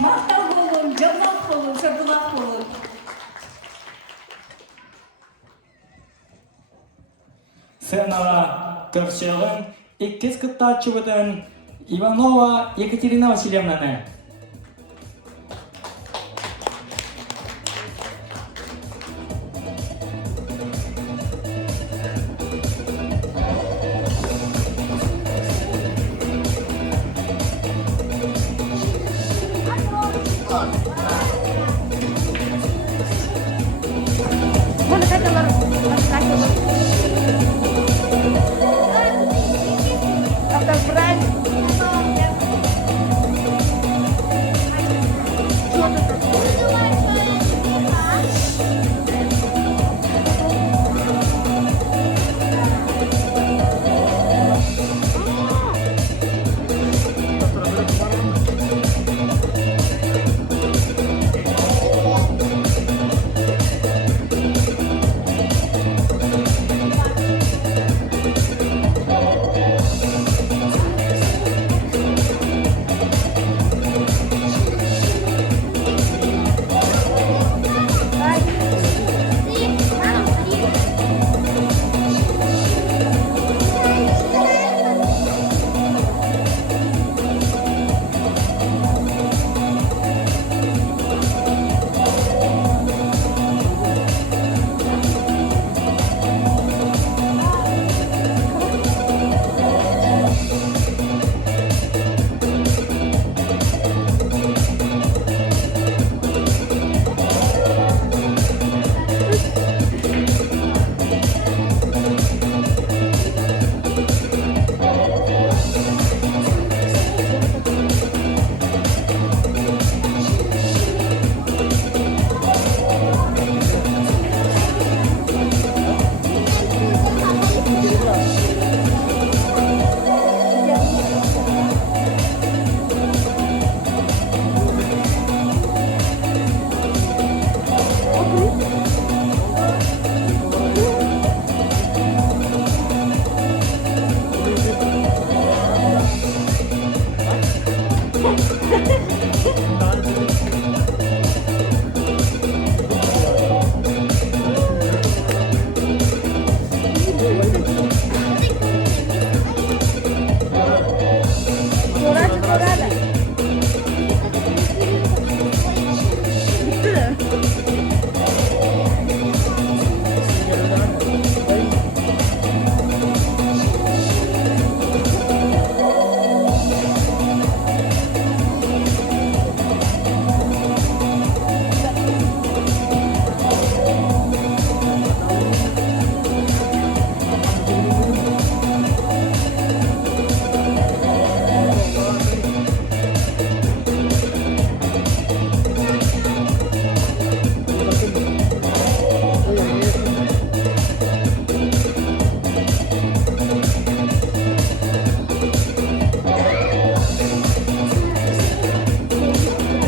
Мақтау болun, жаман болun, шапалақ болun. Сценага көршігін иккіз кытта чүгітін Иванова Екатерина Васильевнаны.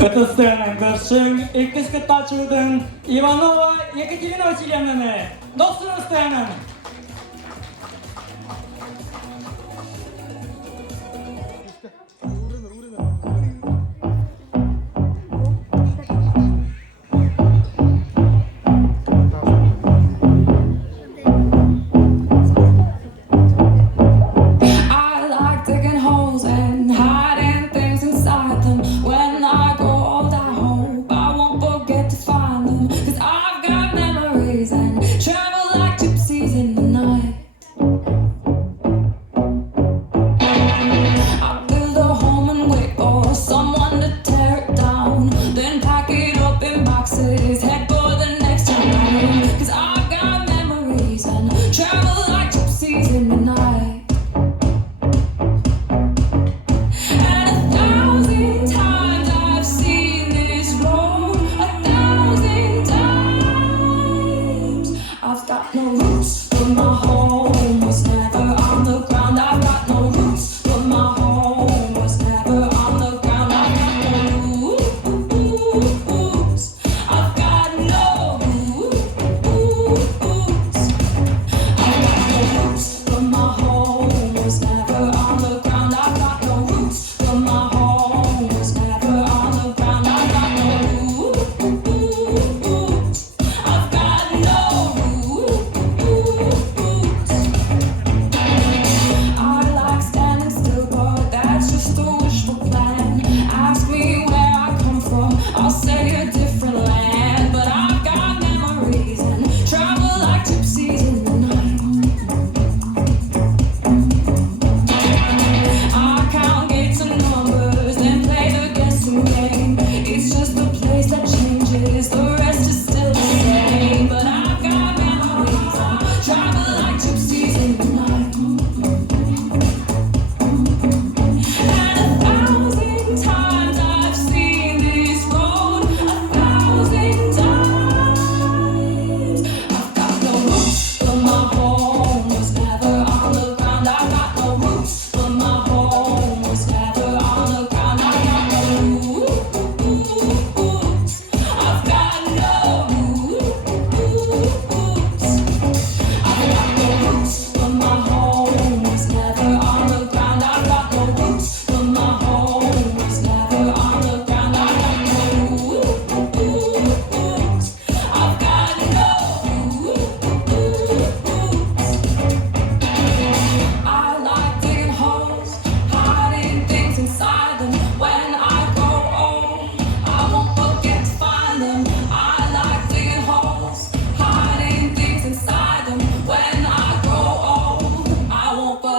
Кытыстığının görüşün иккіз кытта чүгітін Иванова Екатерина Васильевнаны. Достын ыстığının. I like digging holes and hiding things inside them. When I grow old, I hope I won't forget to find them. 'Cause I've got memories and travel like gypsies in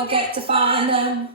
forget to find them.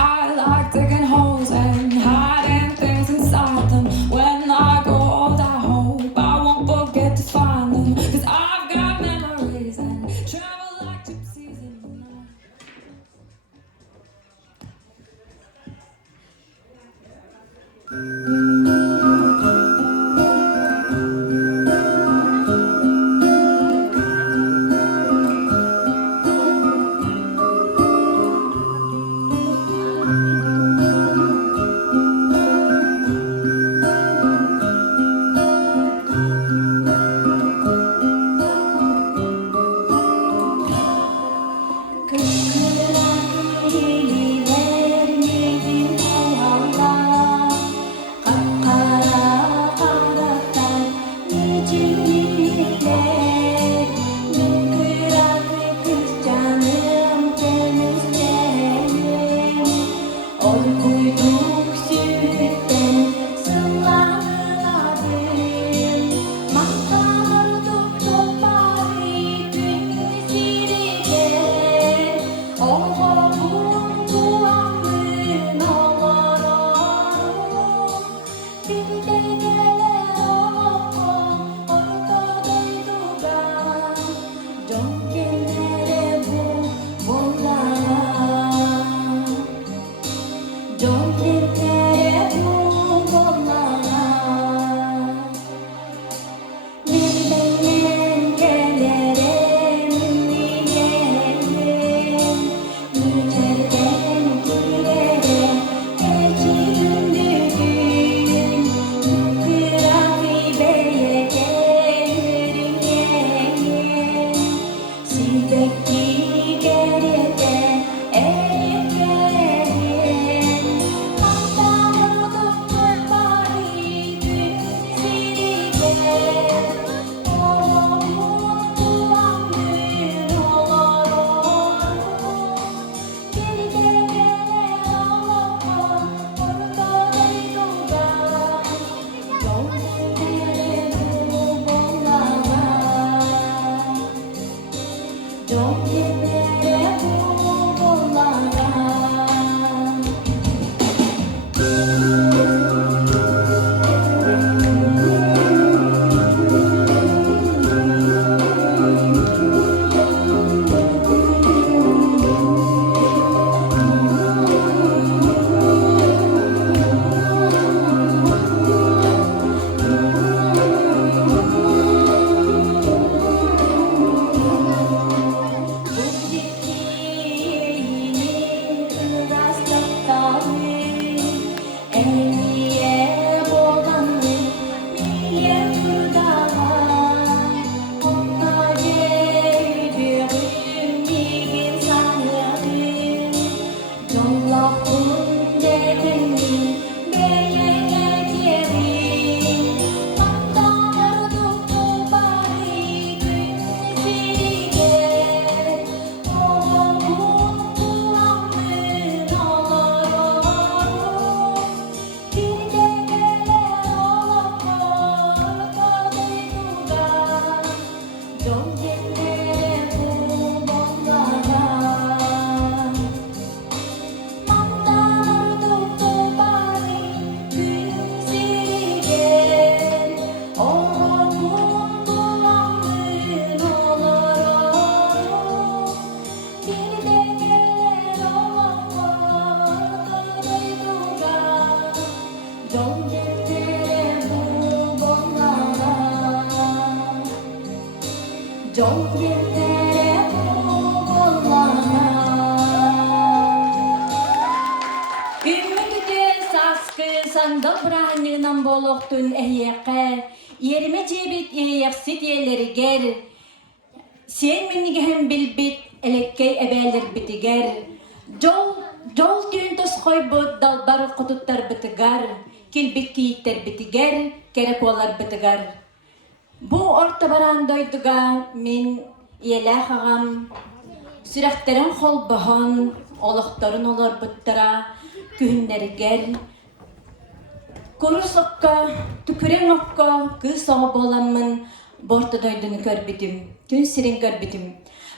I like digging holes and hiding things inside them. When I grow old, I hope I won't forget to find them. 'Cause I've got memories and travel like gypsies in the night. жол бертере боллана. Үмүтү саскы сандал бранигынан болохтун эхиэкке Ерме жебит эйякси диелергер, сен минигем билбит элеккей эбелер битигер, жол түйін тосқой бұд далбары құтыттар бітігар, келбит кейттер бітігер, керек олар бітігар. Бұ орта баран дойдыға мен еләқ ағам, сүрәқтерін қол бұған, олықтарын олар бұттыра, күхіндергер, Kurus okka, tüküren okka, kız oğa bolamın, borta doydunu körbüdüm, tün sirin körbüdüm.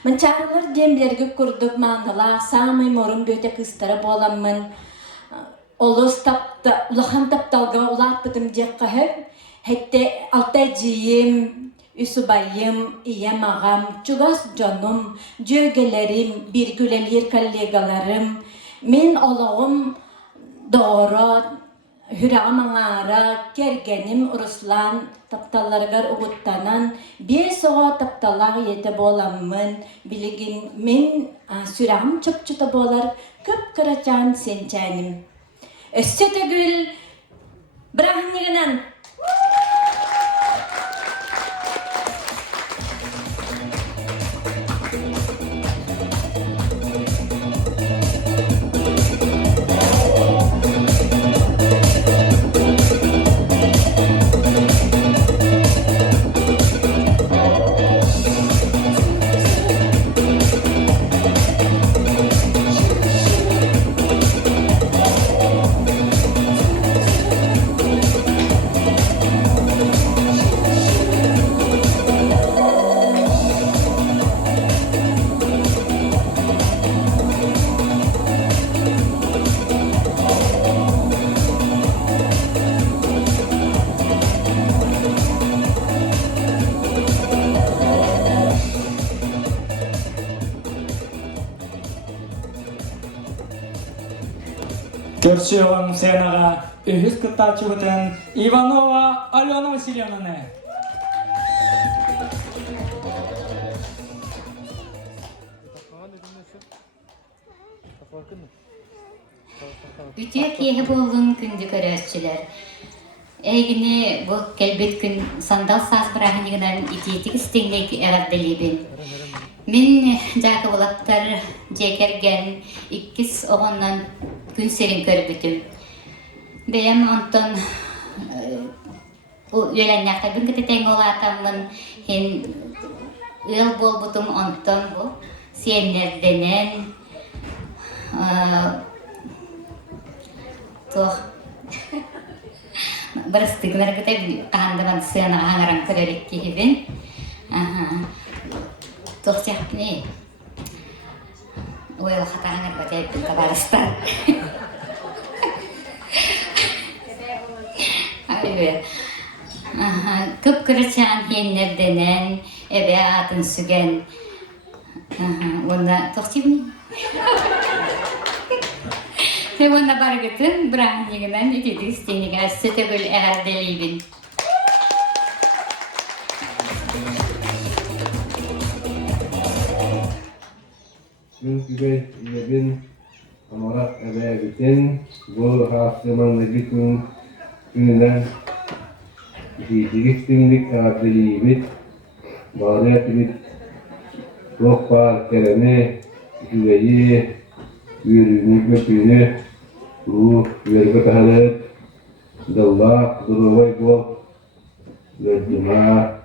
Mən çağrılar demlerge kurduk manala, samay morun böte kıztara bolamın. Oluz tapta, ulahan taptalga ulatbıdım jekka hep. Hette altaycıyım, üsubayım, iyem ağam, çugas canım, jögelerim, birgülelir kollegalarım. Men olağım doğru, Hürağım ağara, kergenim Ruslan, taptallargar uğuttanan, bir soğa taptallar yete bolamın, biligin min sürağım çok çuta bolar, köp kıracan sençanim. Össete gül, brahniganan. Көрші сценаға үхіз кытта чугутын Иванова Алена Васильевнаны. Үтө киэһи буоллун күндү көрөөчүлөр. Эйгини бу келбет күн сандал саас бырааһынигынан итиитик истеңнек эҕэрдэлиибин. Мен жаакы булаттар жекерген иккис оҕоннон күн серин көрбүтүм. Бэйэм онтон үөлэннээхтэрбин кытытең олаатаммын хин ыал буолбутум онтон бу сиэннерденен туох бырыстыгынар кыта каандаман сыана аңаран көрөреккиһибин. Туох чахпни уэл хатааңар батайбин табарыстан. Көп көрөчаан хиэннерденен эбе атын сүген. Онда туох чибни. Онда баргытын бырааһынигынан ититик истинига сөтөгүл эҕэрдэлиибин. Gün gibi yedin amarak eve bitin bu haftamandaki gününden digittimlik adli bit bağlayat bit lokpar kerene güveyi yürünü götünü ruh verbe tahalet dallah duruvay bol ledima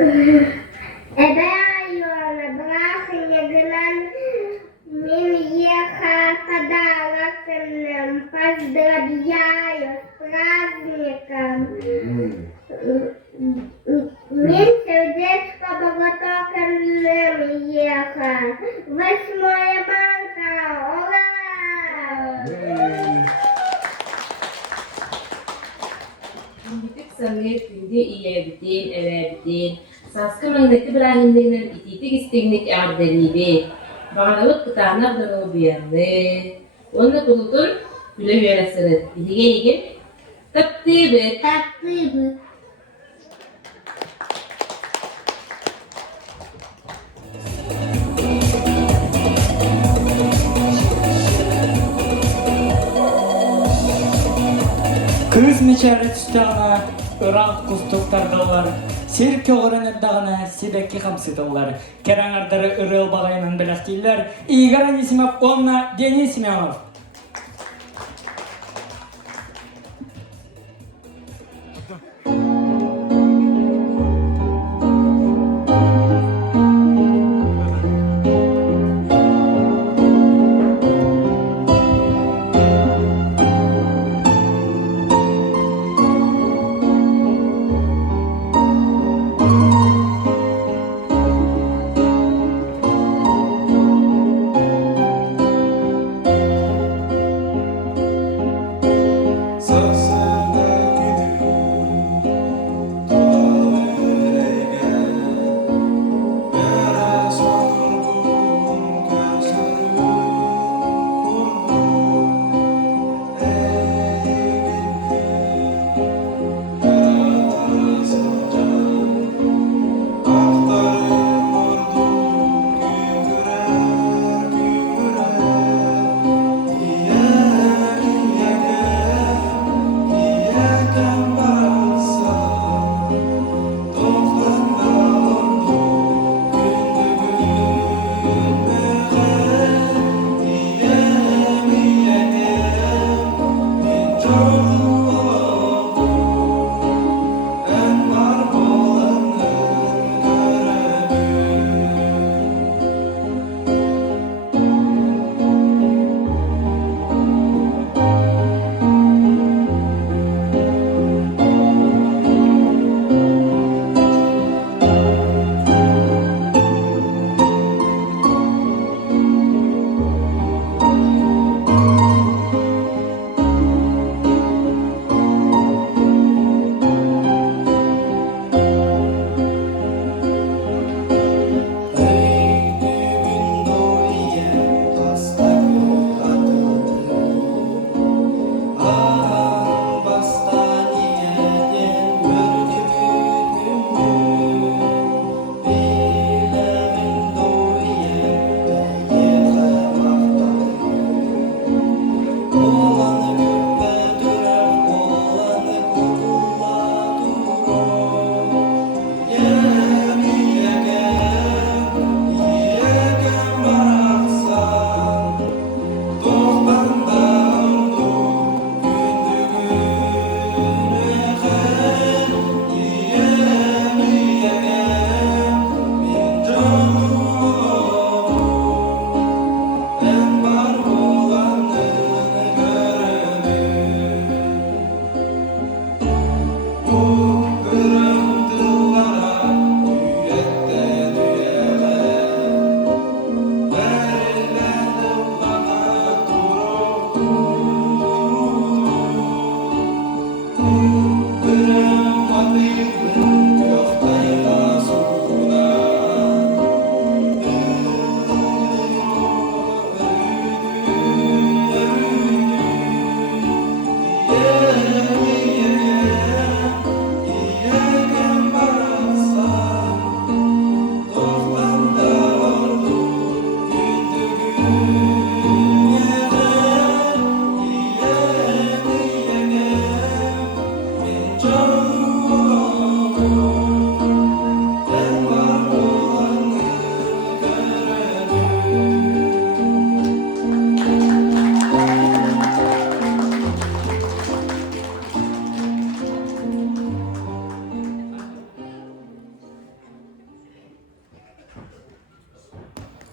Ebe ayona brахнигынан мен еха подароком поздравляю с праздником. Мен сердечко боготоком еха. 8 марта, ура! Sanget günde iyebitin, evebitin. Saskı mındaki birahindiğinin ititik istignik ardenibi. Bağlalık kıtağına duru biyanlı. Onu bulutun güle yöresini. Dilige ilgin. Taptibet. Tatlıydı. Kız meçere tüstağına ırak kustuktardalar. Sirke oranırdağına sibekki hamsıdırlar. Keranardары ырыл бағайынан біләстейлер. Игорь Анисимов, Онна Денисимов.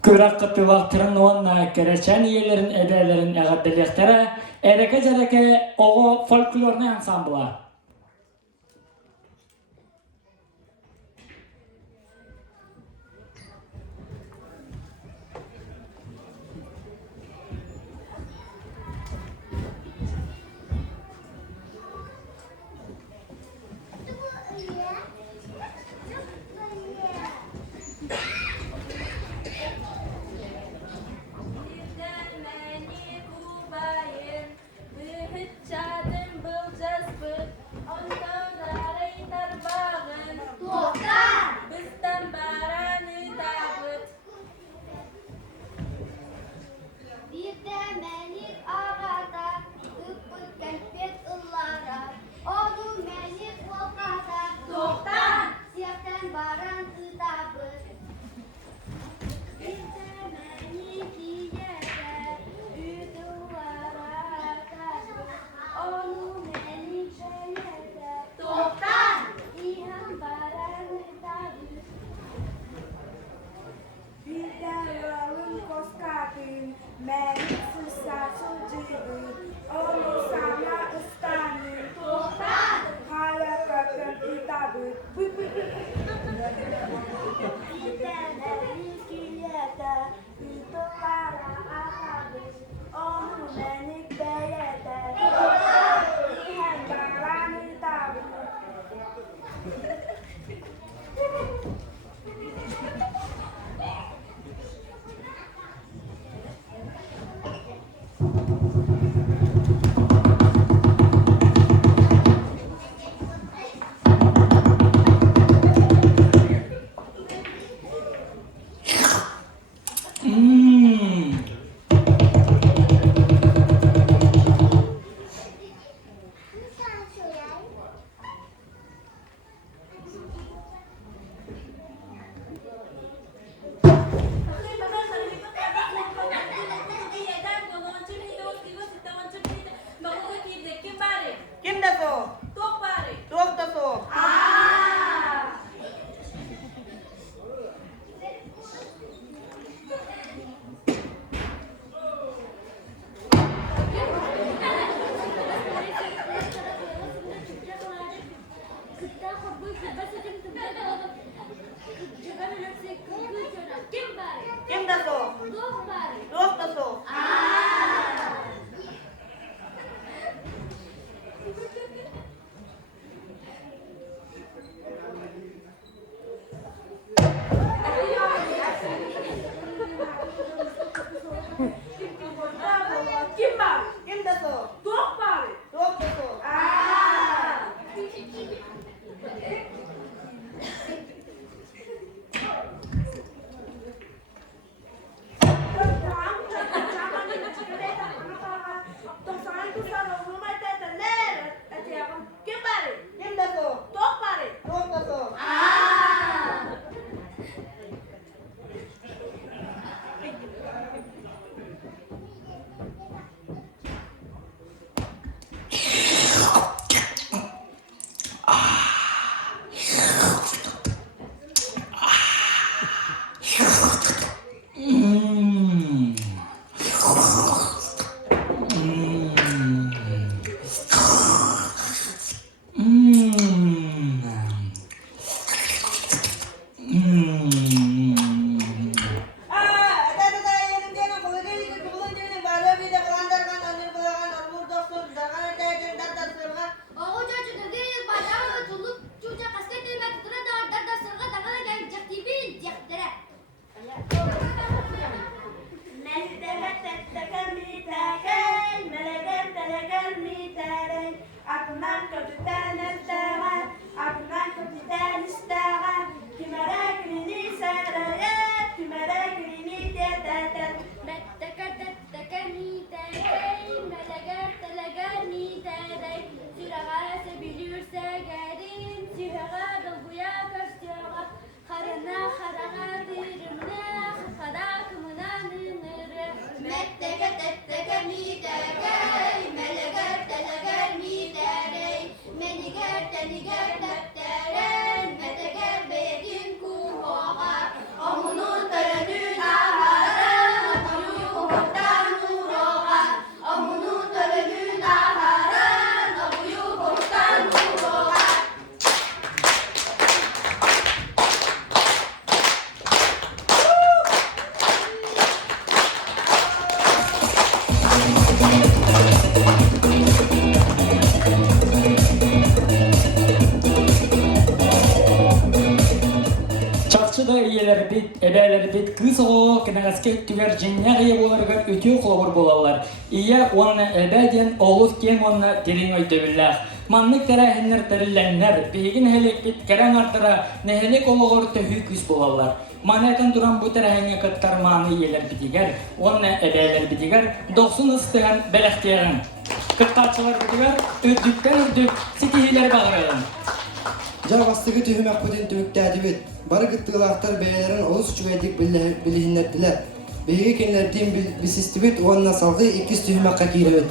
Kırak kıtıvaktırın onunla kereçen yerlerin edelerin eğaddelektere ereke zereke oğu folklorne ansambla. Bıhıt çadım bılcas bı Ebeler bit kız o kınagasket tüger jinne gıya bolargar ötüyor kolabor bolallar. İya onu ebeden oğuz kem onu derin öydöbüllah. Manlık terahinler terillenler. Bihigin helek bit keren artıra nehelek olağır töhü küs bolallar. Manaytan duran bu terahine kattar mani yeler bitiger. Onu ebeler bitiger. 90 ıstıhan belektiyerin. Kıttatçılar bitiger. Öddükten öddük. Sitihileri bağıralım. Javastıgı tühümek budin tümüktədi bit. Barı gıttıgılaqtar beylerin olus çüveydik bilihinlettiler. Beyge kenlerdiğin bisisti bit, onunla salgı ikiz tühümek kakiri bit.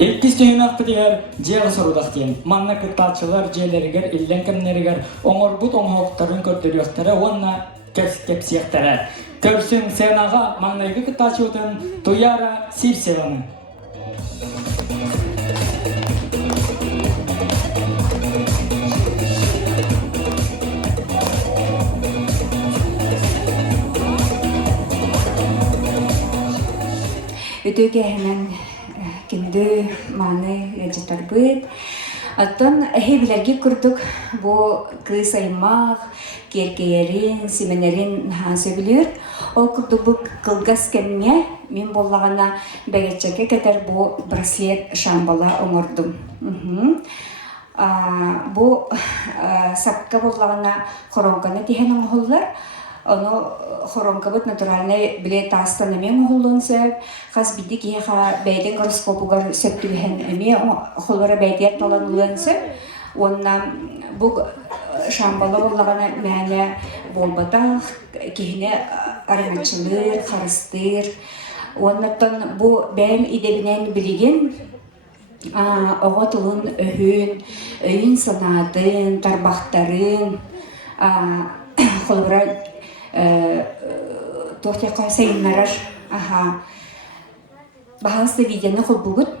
Ikkis tühümek bitiger, jeği sorudaq diyen. Manna kıttatçılar jeğleriger, illen kemleriger, oңor but oңhoqtarın kötülüyoqtara, onna kepsiyeqtara. Körsün sen ağa, mannaygı kıttatçı ötün, tuyara sir sevanı. Ötöge hemen kendi mani rejitarbıt. Аттан эһибилерги курдук бу кыз аймак, керкеерин, сименерин сөбүлүр. Ол курдук бу кылгас кемме мен боллагана бегечеке кетер бу браслет шамбала оңордум. Бу сапка боллагана хоронканы тиһен оңоллар. Оно хоронкабыт натуральный билет астана мен оңоллун сөп. Хас биди киха бейден гороскопугар сөптүбен эми холбара бейдер таланылын сөп. Онна бу шамбала боллагана мәне болбата кихне армачылыр, харыстыр. Оннан бу бәм идебинен билеген оғотылын өйін санатын, тарбақтарын, холбара тохтяқа сайыннарар бағалысты видеоны қол бұғыт.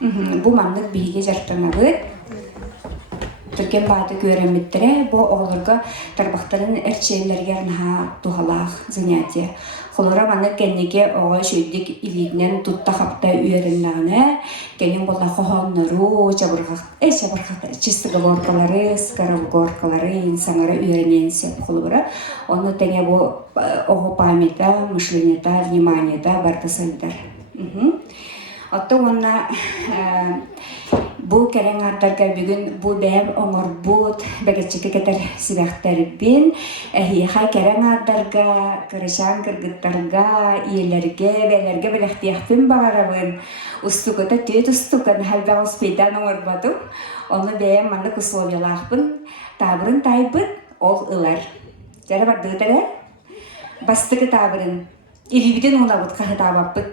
Бұл маңдық бейге жартана бұд. Түркен бады көріметтірі, бұл оғылырға тарбақтарын әрчейлерге арнаға туғалақ занятия. Холора маңдық кәнеге оға шөйдік илидінен тұтта қапта үйерінлағына, кәнен болда қоғаныру, чабырғақ, чистығы борқалары, скарабы борқалары, инсаңары үйерінен сеп холора. Оны тәне бұл оғы памета, мышленета, вниманиета барды сайдар. Отто онна бұл кәрен артарға бүгін бұл бәм оңыр бұд, бәгетчеке кетер сібәқтәрбін, әйеға кәрен артарға, кырышан кыргыттарға, иелерге, бәлерге бәләқтияқпен бағарабын, ұстықыта төт ұстықын әлбәң ұспейдан оңыр бадым, оны бәм маңдық условиялақпын, табырын тайбын, ол ылар. Жәрі бардығытары? Бастығы табырын, илибіден оңа бұд қағы табаппын.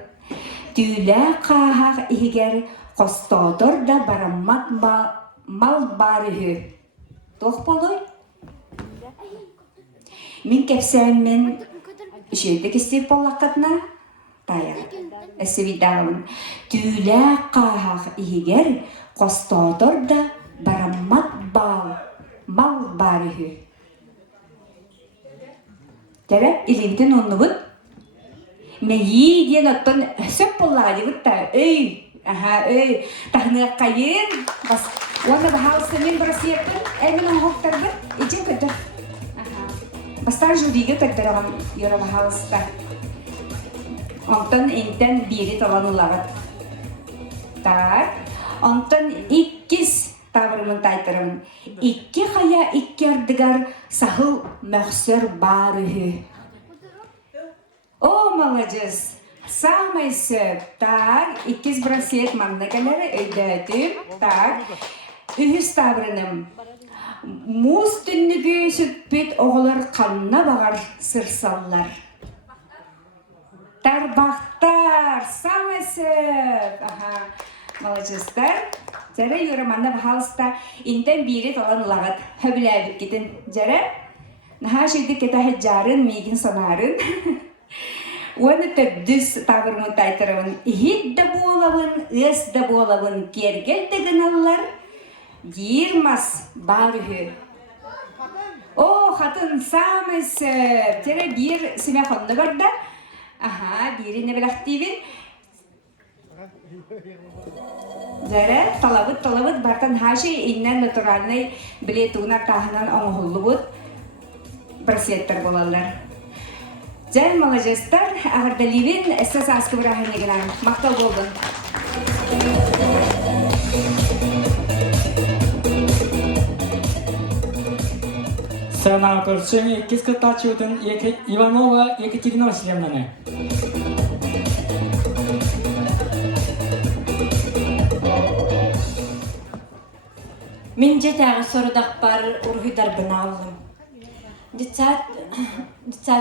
Түйілі қағақ егер қостодыр да бараммат мал барығы. Тоқ болой? Мен кәпсәмен үшелдік істеп болаққатына тая. Әсі видағымын. Түйілі қағақ егер қостодыр да бараммат мал барығы. Тәрі, илемден оны бұд? Мәйі ден оттан сөп болаға дебітті, өй, тағынық қайын, оны бағалысы мен бұрысы ертін, әмін оңғықтар бір, ечен көтір. Бастар жүдейге көттір оған ері бағалысыда. Онтан әнтен бері таланылағыд. Так, онтан иккіз табырымын тайтырымын. Икки қая икки ардығар сағыл мөқсір бар үйі. О, молодец! Самый сөп. Так, иккіз браслет маңнакалары өйдәтім. Так, үйіз табырыным. Муз түннігі сүтпет оғылар қанына бағар сырсаллар. Тарбақтар, самый сөп. Молодецтар. Жәрі юраманна бағалыста интен бері талан лағат. Хөбілі әбіт кетін. Жәрі? Наға жүйді кета хәджарын, мейгін санарын. Оны төбдүс табырмын тайтырымын. Хит да болабын, ыс да болабын, кергел деген аллар. Дирмас бар үхі. О, хатын самый сөп. Тере бир сімә қонды барда. Бири не білақтивін. Зәре талабыт бартан хаши иннен натуральный билетугнар тахынан оңохуллубут просветтер болалар. Жай молодежьтар агырдаливин эссес аскы бирахынегенан мактал болдун. Сенатор иккис кытачуутун Иванова Екатерина Васильевнаны. Мен жетағы сорудақ бар урхидар бына алдым. Дитсат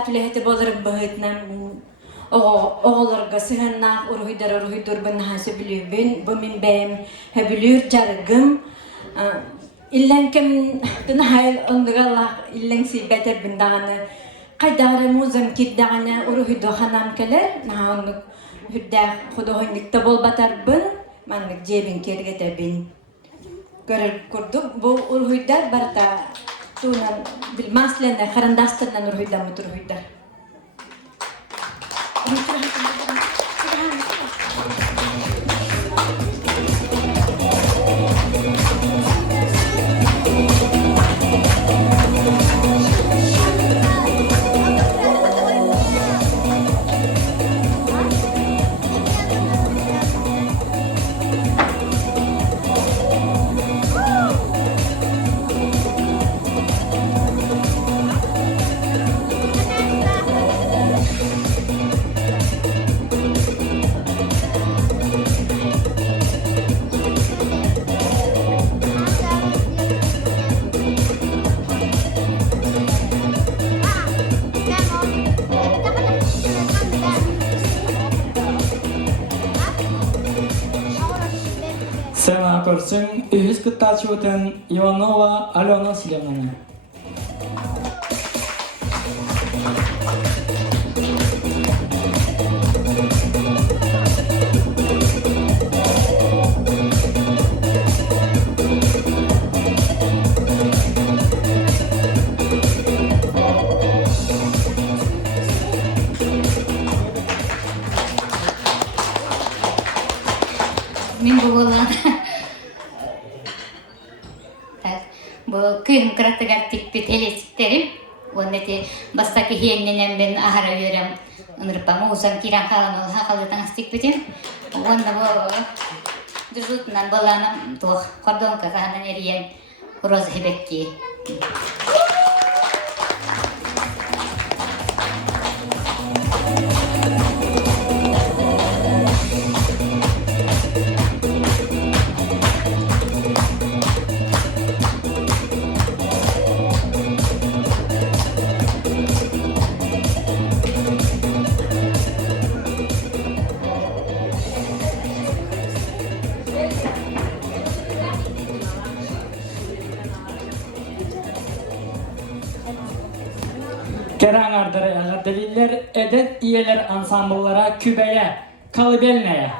үлехеті болырып бұғытнан оғылырға сығыннақ урхидар бына хасы білюбін. Бұ мен бәйім хөбілюр жарығым. Иллен кім тына хайыл ондығалақ иллен сейбәтер бұндағаны. Қайдағыры музым кеддағаны урхиду ханам келер. Наға ондық хүрдәқ құдығындықта болбатар бұн. Маңдық жебін кергеті бін. Kurduk bu urhuydar barta tunan bilmaslarına karandastırdan urhuydan mı urhuydar. Сенатор иккис кытачуутун Иванова Алена Васильевнаны. Мен бұғылан бұл күйім қыраттығар текпет елесіктерім. Оны те бастаки хиенненен мен ахара өрем ынырпамы ұзан киран қалан ол хақалдытан стекпетім. Оны бұл дүрзутынан боланым туқ кордонка қағынан еріен розы хебекки. Kerang ardırı edet iyeler ansambullara kübeye, kalıbelneye.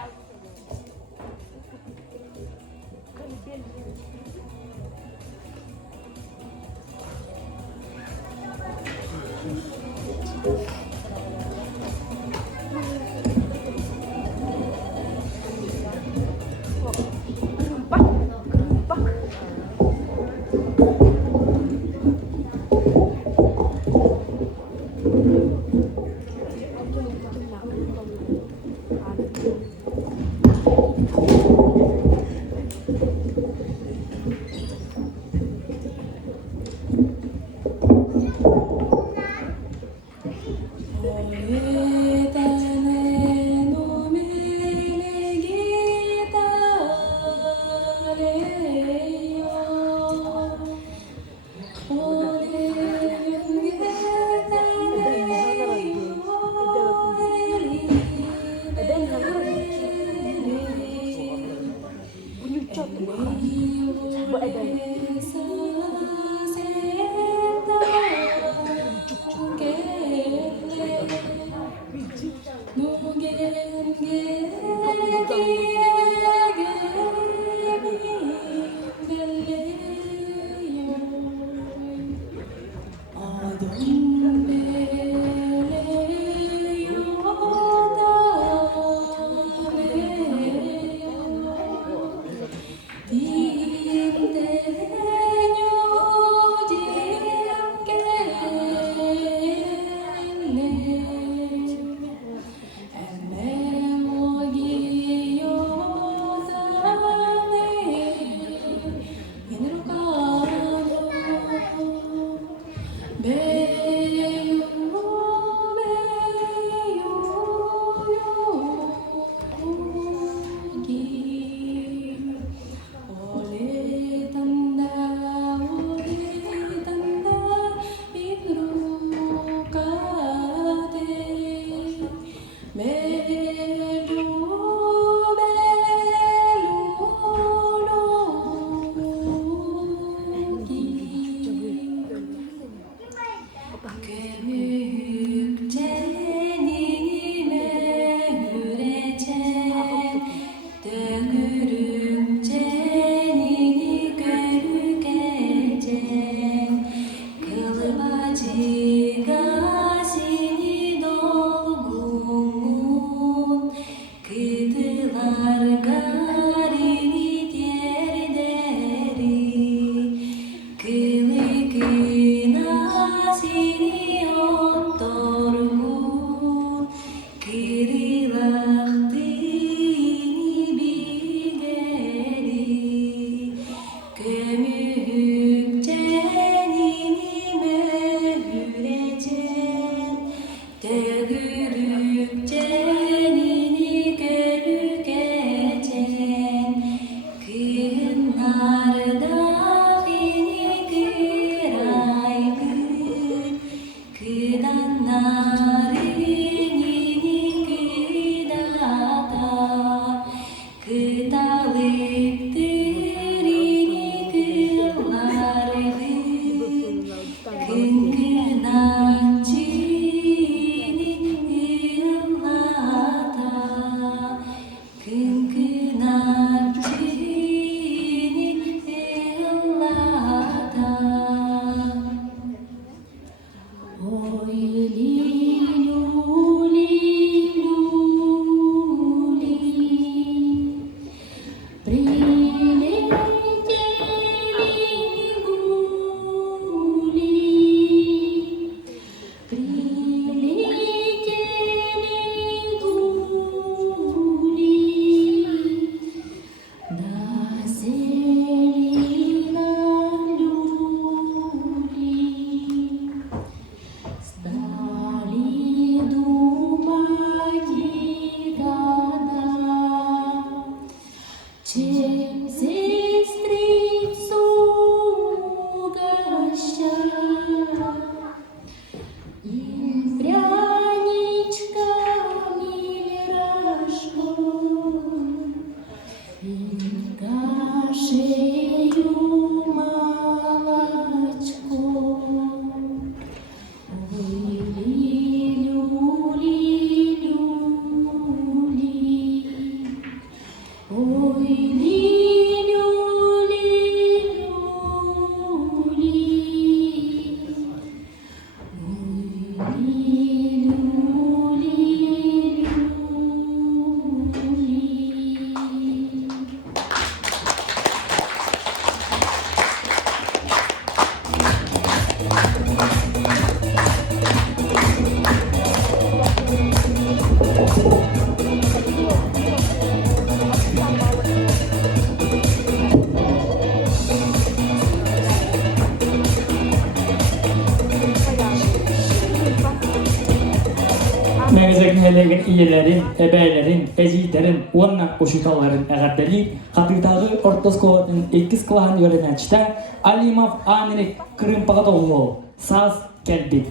Mevzegin heleğin iyelerin, ebelerin, ejitlerin, onna koşutaların eğerdeli, katıdağı ortoskovatın 2 kılahan yörençte Alimov Aminik Kırımpağatoğlu, saz kelbit.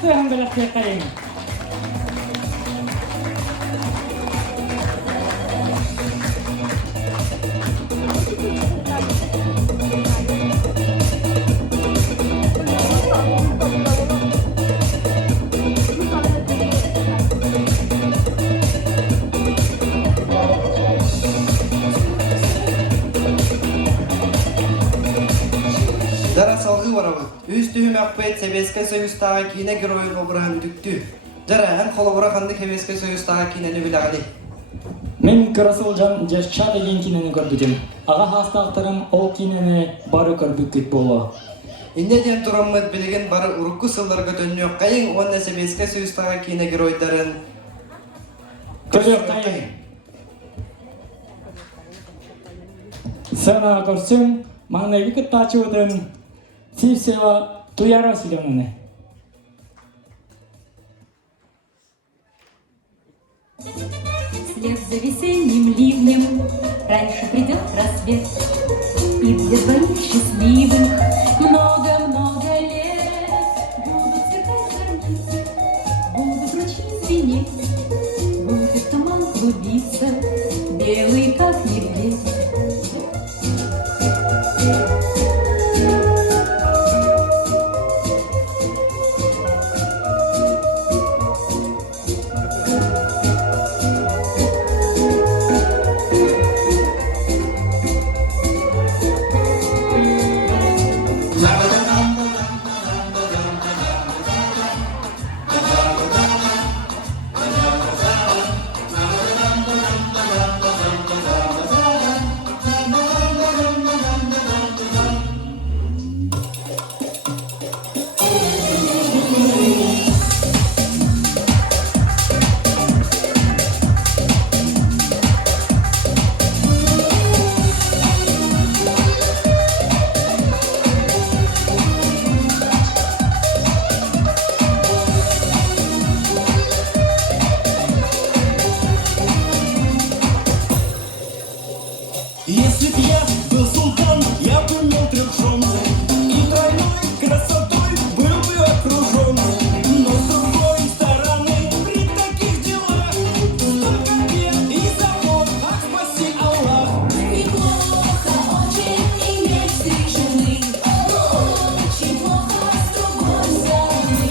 Sığın belki kayın. Дара салгы барабы. Үз түйім ақпайт Себеске Союзтағы кейіне героин обырағын үдікті. Дара ән қолабыра қанды Себеске Союзтағы кейінені білағады. Мен Красылжан Жашча деген кинени көрдүм. Ага хастактарым ол кинени бары көрбүккет болу. Иннеден тураммыт білген бары урукку сылларға төннөк қайын, онна Себеске Союзтағы кейіне геройдарын Көрдүк кайын. Сана көрсүм, маңнайгы кыттачыбытын Сивсева туяра силемуне. Вслед за весенним ливнем раньше придет рассвет, и для двоих счастливых много-много лет будут сверкать зорницы, будут ручьи звенеть, будет туман клубиться, белый как медведь. Если б я был султан, я бы имел 3 жен, и тройной красотой был бы окружен. Но с другой стороны, при таких делах столько бед и забот, ах, спаси Аллах. И плохо очень иметь 3 жены, очень плохо с другой стороны.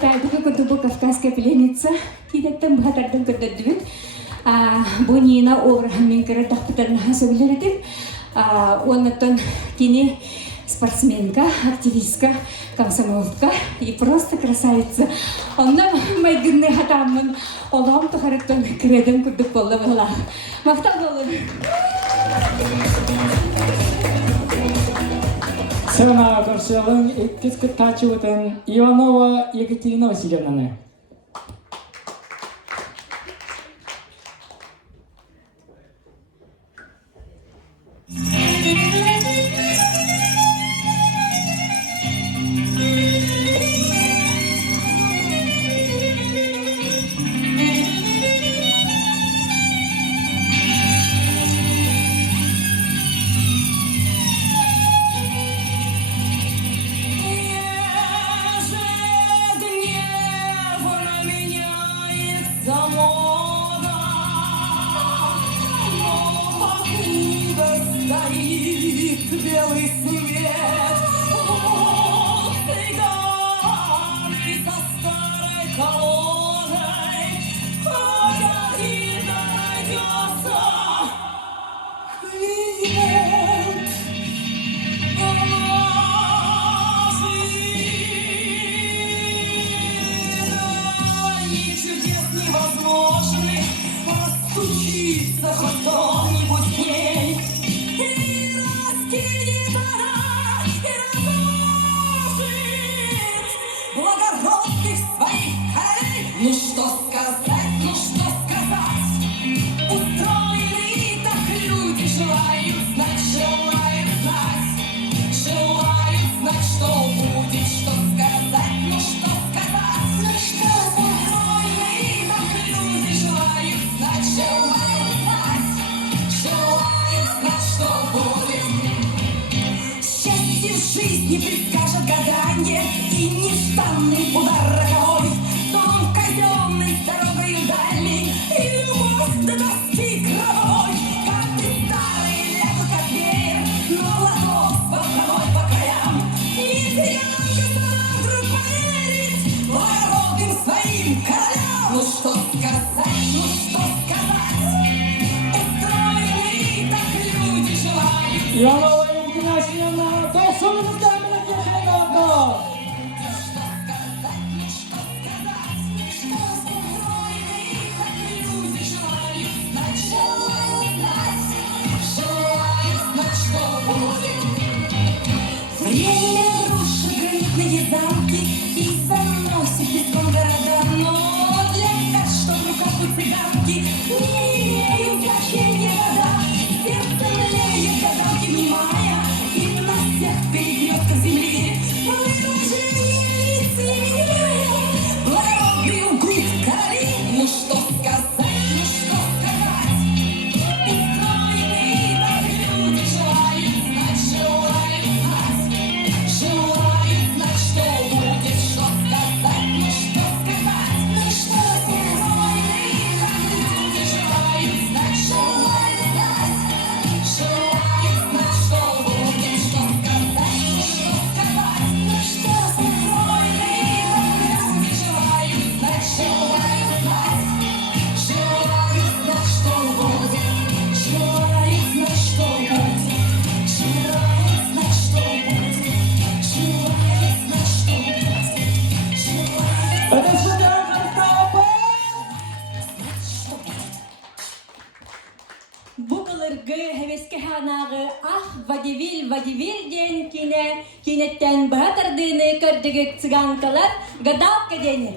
Тайбуга курдубу Кавказская пленница. Тидеттен бахатардан көрдөдүбүт. Бу Нина Обрахамин кырдахпытарнаха сөйлөрүтүп. Оннотон кини спортсменка, активистка, комсомолка и просто красавица. Онна майгынны хатамын. Олам тухарыктан креден курдук болду бала. Мактал болун. Сана көрсөлүң эккис кыттачыбытын Иванова Екатерина Васильевнаны. Белый свет, цыганы за старой колонной, хоть один найдется клиент. И чудес невозможны, постучится хоть кто-нибудь к ней. Благородных своих королей. Ну что сказать, ну что сказать? Устроены так люди, желают знать, что будет, что сказать, ну что сказать? Ну что устроены так люди, желают нежданный удар роковой, дом казенный с дорогою дальней, и любовь до доски кровавой. Карты старые лягут как веер, но ладов болтовой по краям. И цыганка сама вдруг поверит благородным своим королям. Ну что сказать, ну что сказать, устроены так люди желают. Иванова Валентина Васильевна, толсунузда менен кешенатно. Время рушит гранитные замки и заносит песком города, но для каш, что в руках у цыганки, не имеют значения года. Сердце млеет, гадалки внимая, и на всех перекрестках земли выражение лиц не меняя. Благородные лгут короли, ну что сказать, ну что сказать. Устроенные так люди желают знать, желают знать. Желают знать, что будет, что сказать, ну что сказать, ну что устроенные так люди желают знать, желают знать. Желают знать, что будет, что сказать, ну что сказать, ну что устроенные так люди желают знать, желают знать. Желают знать, что будет, желают знать, что будет, желают знать, что будет, желают знать, что будет, Это студент Христофор! Бу кылыргы хевеске ханагы ах вадивил ден кинеттен баатардыны көрдүгү цыганкалар гадалка дени.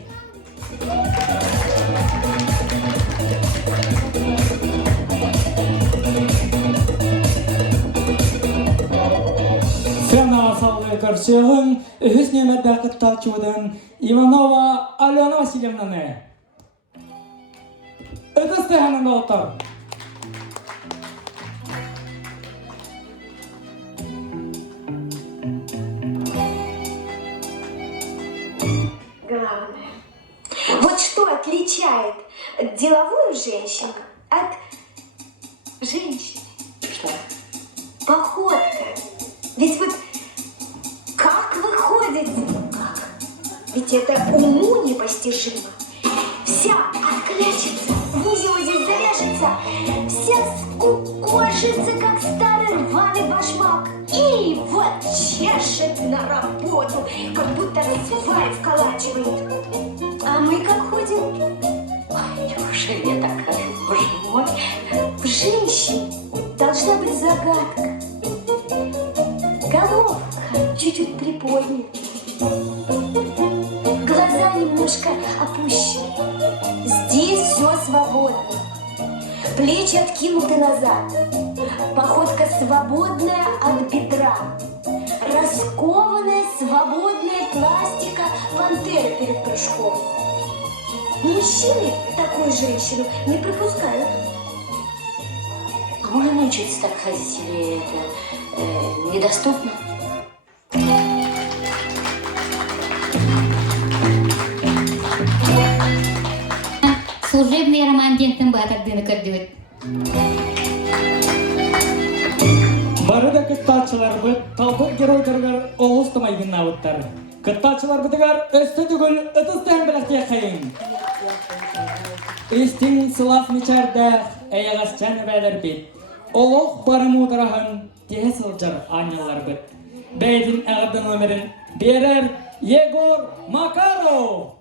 Сцена саллы каршылын, үхіс немерді қытталчудың Иванова Алена Васильевнаны. Это стեղанында отар. Главное. Вот что отличает деловую женщину от женщины? Что? Походка. Ведь вот как вы ходите? Как? Ведь это уму непостижимо. Вся отклячется, в узел здесь завяжется, вся скукожится, как старый рваный башмак. И вот чешет на работу, как будто свай вколачивает. А мы как ходим? Ой, неужели я так хожу, боже мой? В женщине должна быть загадка. Головка чуть-чуть приподнята, глаза немножко опущены. Здесь все свободно. Плечи откинуты назад. Походка свободная от бедра. Раскованная, свободная пластика пантеры перед прыжком. Мужчины такую женщину не пропускают. А можно научиться так ходить или это недоступно? Служебный роман дентін батардыны көрдігіт. Барыда кытталчылар бұд, талбы геройдарға оғыстымай гыннауыттар. Кытталчылар бұдығар өсті дүгіл ұтыстан біліқтия қайын. Истин сылaf мечарда әйағас жәні бәлір бет. Олық барымы ұдырағын тие сылжар анялар бұд. Бәйдің әғырдың өмірін берер Егор Макаров.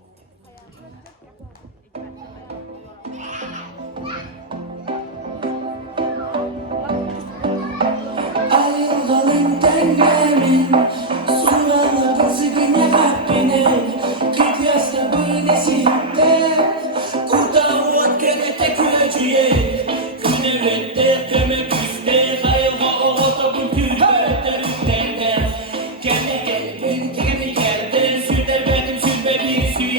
Ayılgalın tengemin, sulanladın zibine kalbinin, git yasta böylesinde, kurtarvat kenete köçüye, günevette kömek üstte, hayırga oğulta bu külberler üstte, kendi gelbin, süter benim sülbe bir süye.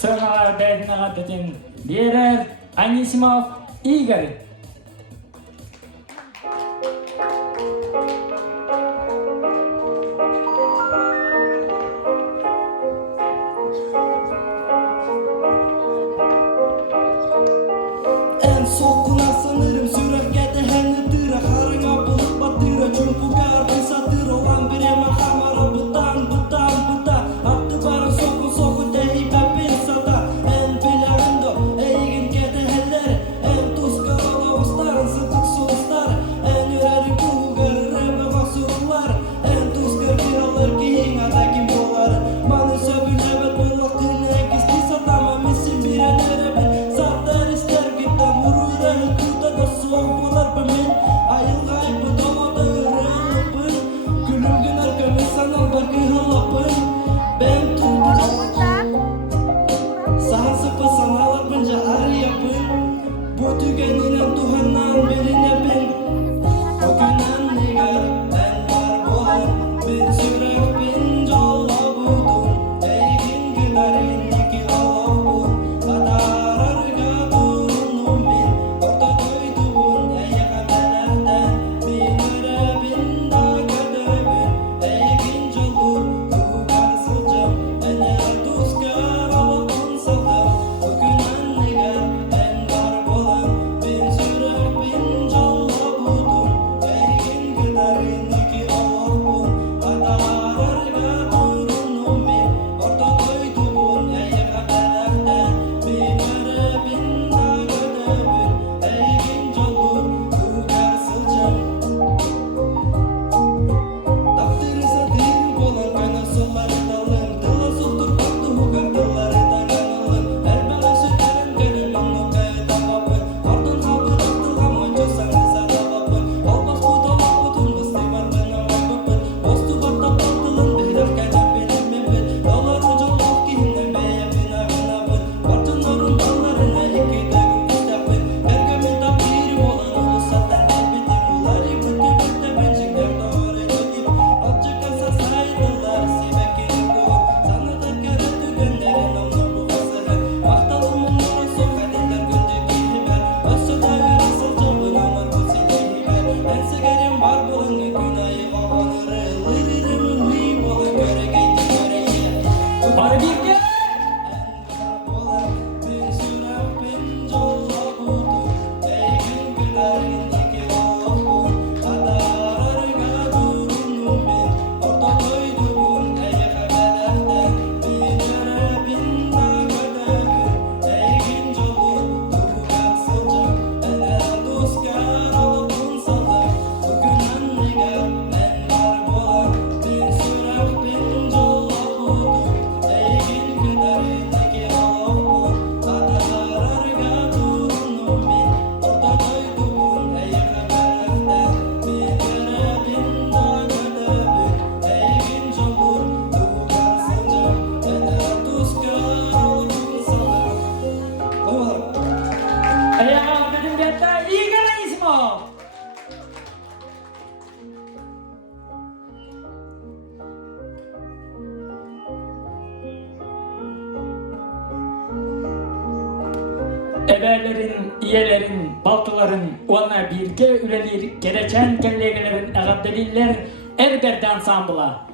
Sığınalar beytine kaddetin Birer Anisimov Igor. En sokuna sanırım sürekete henüdüre harına bulup batıra çünkü gardı satır olan bir ema hamara butan attı barın soku deyi pepin sata en bilendo eygin kete heller en tuskara lavusların sıtık soğuslar en yüreri kuhu garı rebe basurlar en tuskar kiralar giyin atakim bolar manı söbülebet bulakın ekisti satama misin bir ederebe satlar ister gittim vurur kuda da soğuk bolar bemin ayıl gayb bu dolada ırılapın gülümgün arkamı sanal bakı halapın ben tuttum Sahan sıpı sanal yapınca arı yapın bu tükeninen Tuhan'dan birine bin o günden nigar en var bolan bir sürek bin jolla budun eygin giderin iki alapun kadar arga durunum bin orta doydu bun eyga belekten binere bin da kadebin eygin jolu kugar sıcam ener tuskar alapun saldım o günden nigar en var bolan bir sürek bin jolla budun eygin giderin iki alapun kadar arga durunum bin orta doydu bun eyga belekten binere bin da kadebin eygin jolu kugar sıcam Takdirse değil bolan kaynar solları dalın Tıla sultur baktı hukar tılları dayanalım Her bela sütlerin gelin onu kayıt alapın Ardın halkı taktılgan mançosan kısa dalapın Olmaz bu dolap butun bıstı var bana vakıpın Bostu batta battılın bihrak kaynar benim mibin Dolar ucun lok kihinden beye bina binapın Bartınların dallarına iki degin kistapın Pergamin takdiri bolan ulu satan debitim Ulari pıtı pıtı bençikler doğru dökip Alçıkasa saydılar sibekirin doğur Sana da kere tükenlerin omlu bu fasıhır Vaktalımın nuru sokadiler gündeki hiber Özsü devir asıl çapın amar bu sili hiber En sigerim var bulan günahı vavanırı Lırırımın hıyı bolan göre gitti göreye Hadi bir gel. bolan bin sürek bin jolla budu Eygin giderin iki alapun kadar arga durunum bin orta doydu bun eyga belekten binere bin da kadebin eygin jolu kugar sıcak ener tuskar alapun saldım bugünen nigar en var bolan bin sürek bin jolla budu eygin giderin iki alapun kadar arga durunum bin orta doydu bun eyga belekten binere bin da kadebin eygin jolu kugar sıcak ener tuskar alapun saldım Doğru. Ayağa dedim beytler Igor Anisimov. Eberlerin, iyelerin, baltıların, ona birge ülelir, gereken kellegelerin ağabdeliller, elbette ansambla.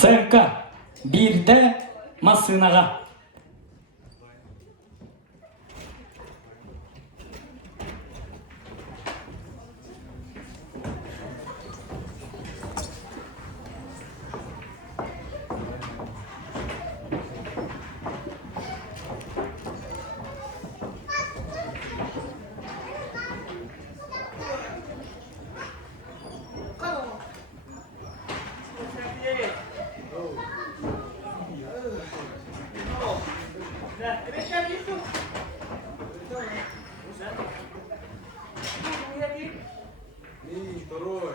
Sınka, bir de masınağa.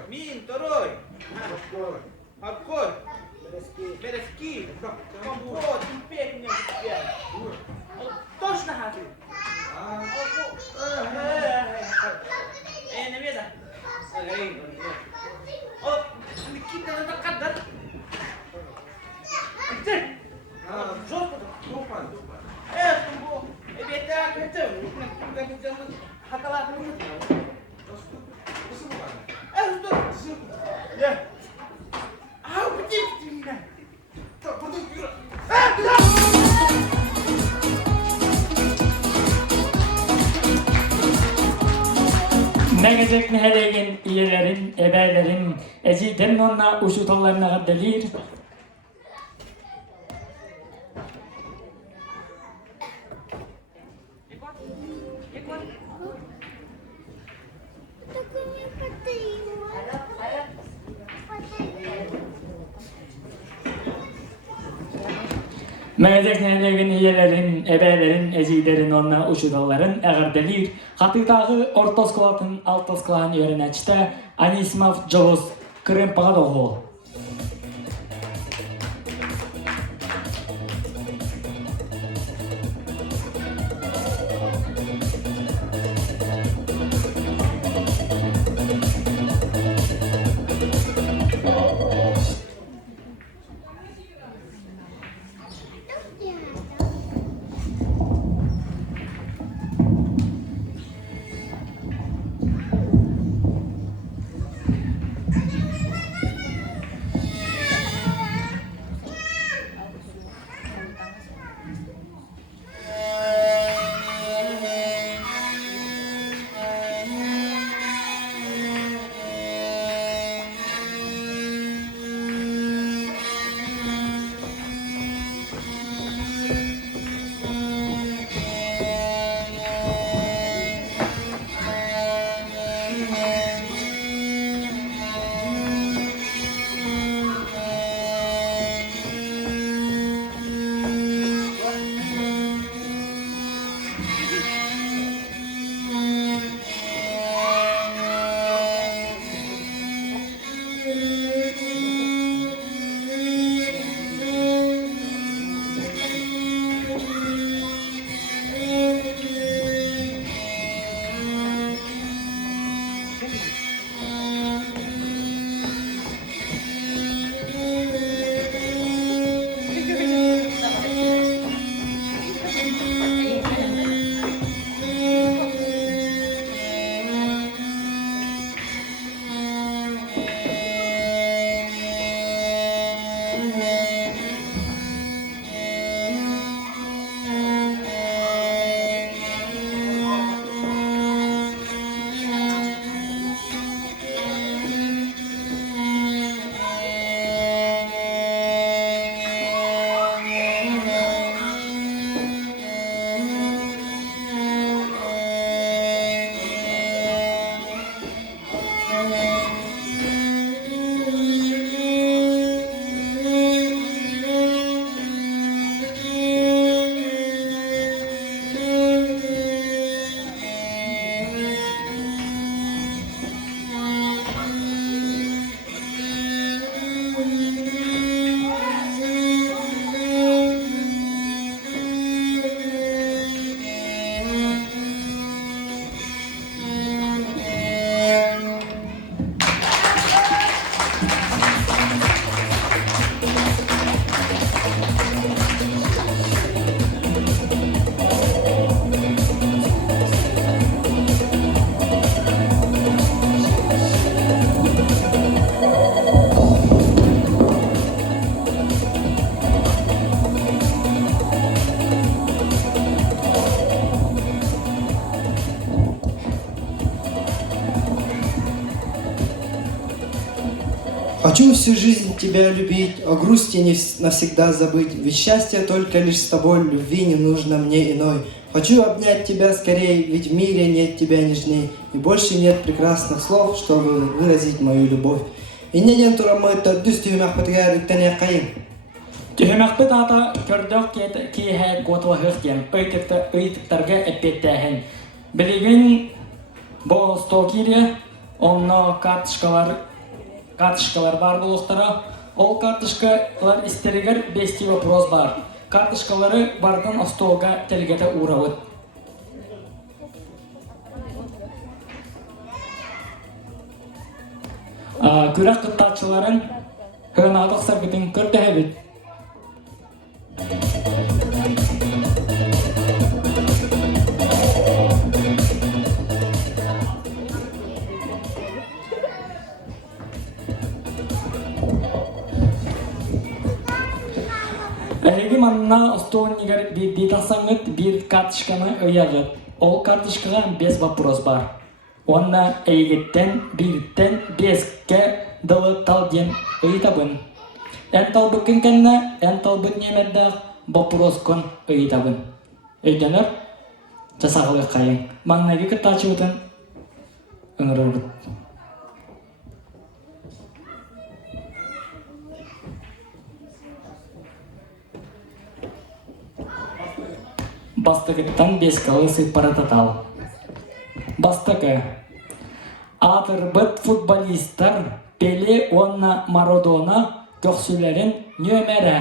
Мин, второй. Хардкор. Берески. Вот, теперь мне точно хаты. Не видно. О, Никита, надо кадр. Где? Жопа. Бета, это. Хакала, Megecek mehelegen iyelerin, ebelerin, eciden onna uşutallarına gaddelir. Megecek mehelegen iyelerin, ebelerin, eciderin onna uşutalların eğerdelir. Katıdağı ortoskolatın altoskolan öğreneçte Anisimov Jovuz Kırımpağa doğu. Хочу всю жизнь тебя любить, о грусти навсегда забыть, ведь счастье только лишь с тобой, любви не нужно мне иной. Хочу обнять тебя скорее, ведь в мире нет тебя нежней, и больше нет прекрасных слов, чтобы выразить мою любовь. И не ден турамы таддус тюмях патгар үттәне кайын. Түһемәкбет ата көрдök киһә готвахык ден ыйтыктарга эппеттәһен. Билеген бо стокире онно картышкалар бар булуктара. Ол картышкалар истерегер 5 вопрос бар. Картышкалары бардан столга телгете урабыт. Күрәк кыттачыларын хынадык сарбытын көрдәһебит. Әйге манна остоннигер битасаңыт бир картышканы ыягыт. Ол картышкага 5 вопрос бар. Онна әйгеттен бирттен 5ке дылы тал ден ыйтабын. Энтал бүкін кәнна, энтал бүт немеддәк вопрос кон ыйтабын. Өйденер жасағылы қайын. Маңнаги кыттачы бұтын ыңырыр бұт. Бастығыттан 5 калы сыпарататал. Бастығы. Атырбыт футболисттар Пеле онна Марадона көксүлерин нөмәрә.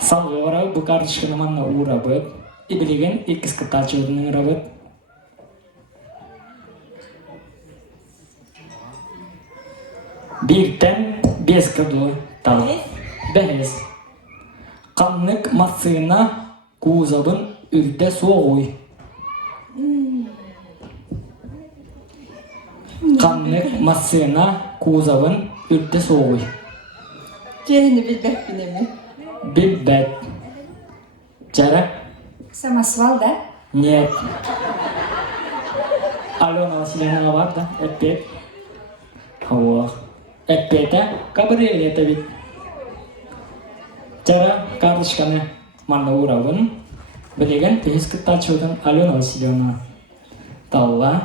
Салғы орау бұ картышканы манна урабыт. Ибілеген 2 кытачы өдінің урабыт. Birten 5 kıdlı tal. Бәһес. Қаннык масына кузабын үрдә соғуй. Қаннык масына кузабын үрдә соғуй. Жені білбәк білеме. Билбәт. Жара? Самосвал, да? Нет. Алена Васильевна бар да? Әппет. Хауақ. Әппеті кабриолета бит. Жара картышканы манна урабын. Білеген 5 кыттачудың Алена Васильевна. Талла.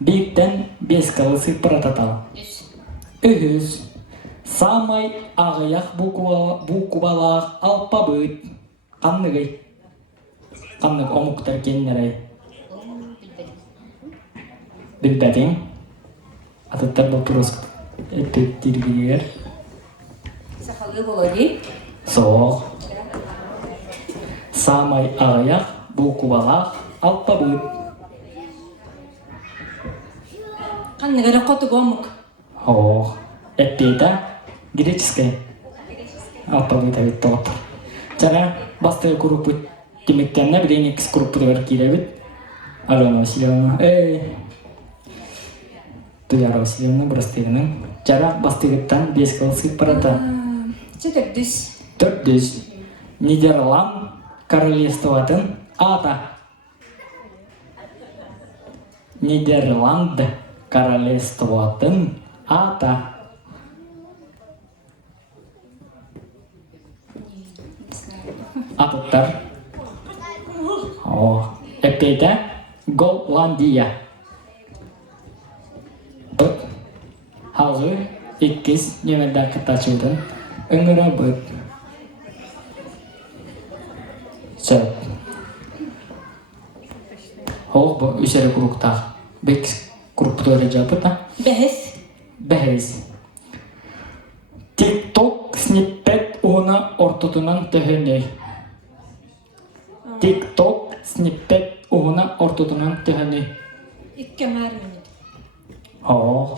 Биттен 5 калы сыпырататал. Үгіз. Самай ағаяқ букубалақ алпабыт. Қанныгай. Қаннык омуктар кеннерай. Білбәтің. Атыттар вопрос эппеттиргилер. Сақалы болады. Соқ. Самай ағаяқ букубалақ алпабыт. Қанныгара қоты гомук. Оқ. Эппета греческая. Алпабыт абит тоғыт. Жара бастығы группы демектенне білен 2 группы бар келебіт. Алена Васильевна. Туяра Васильевна бұрыстығының. Жара бастығыттан 5 кыл сыпарата. 400. Нидерланд королевстватын ата. Нидерланд королевстватын ата. Атыттар. Эппета Голландия. Халғы 2 немелдер кытачудың ыңыра бұд. Сөп. Хоқ бұ үсері күріктақ. 5 күріктері жапыта. Бәхес. TikTok snippet оны ортотынан төхіндей. TikTok snippet оны ортотынан төхіндей. 2 мәрмені. Хоқ.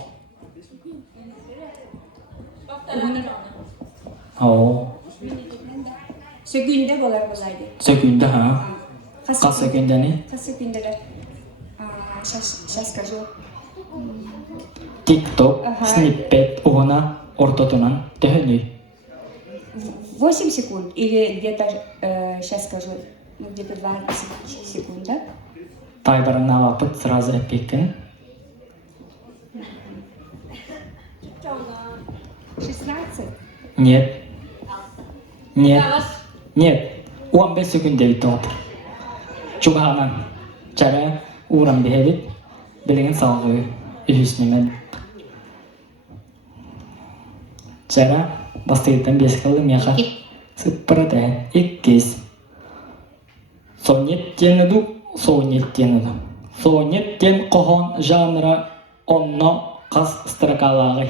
Sökünde bolar bozaydı. Sökünde ha? Kaç sökünde ne? Kaç sökündeler? Сейчас скажу. TikTok snippet ona ортотунан төхүнүй. 8 секунд или где-то, сейчас скажу, где-то 20 секунд. Тайбарына лапыт сразу эпикин. 16. Нет. Нет. Нет. 15 секунд дебит отыр. Чубханан. Чара уран бехебит. Билеген салгы үһүснемен. Чара бастыгыттан 5 кылды меха. Сыппарата 2. Сонеттенуду, сонеттенуду. Сонеттен кохон жанра онно кас строкалагы.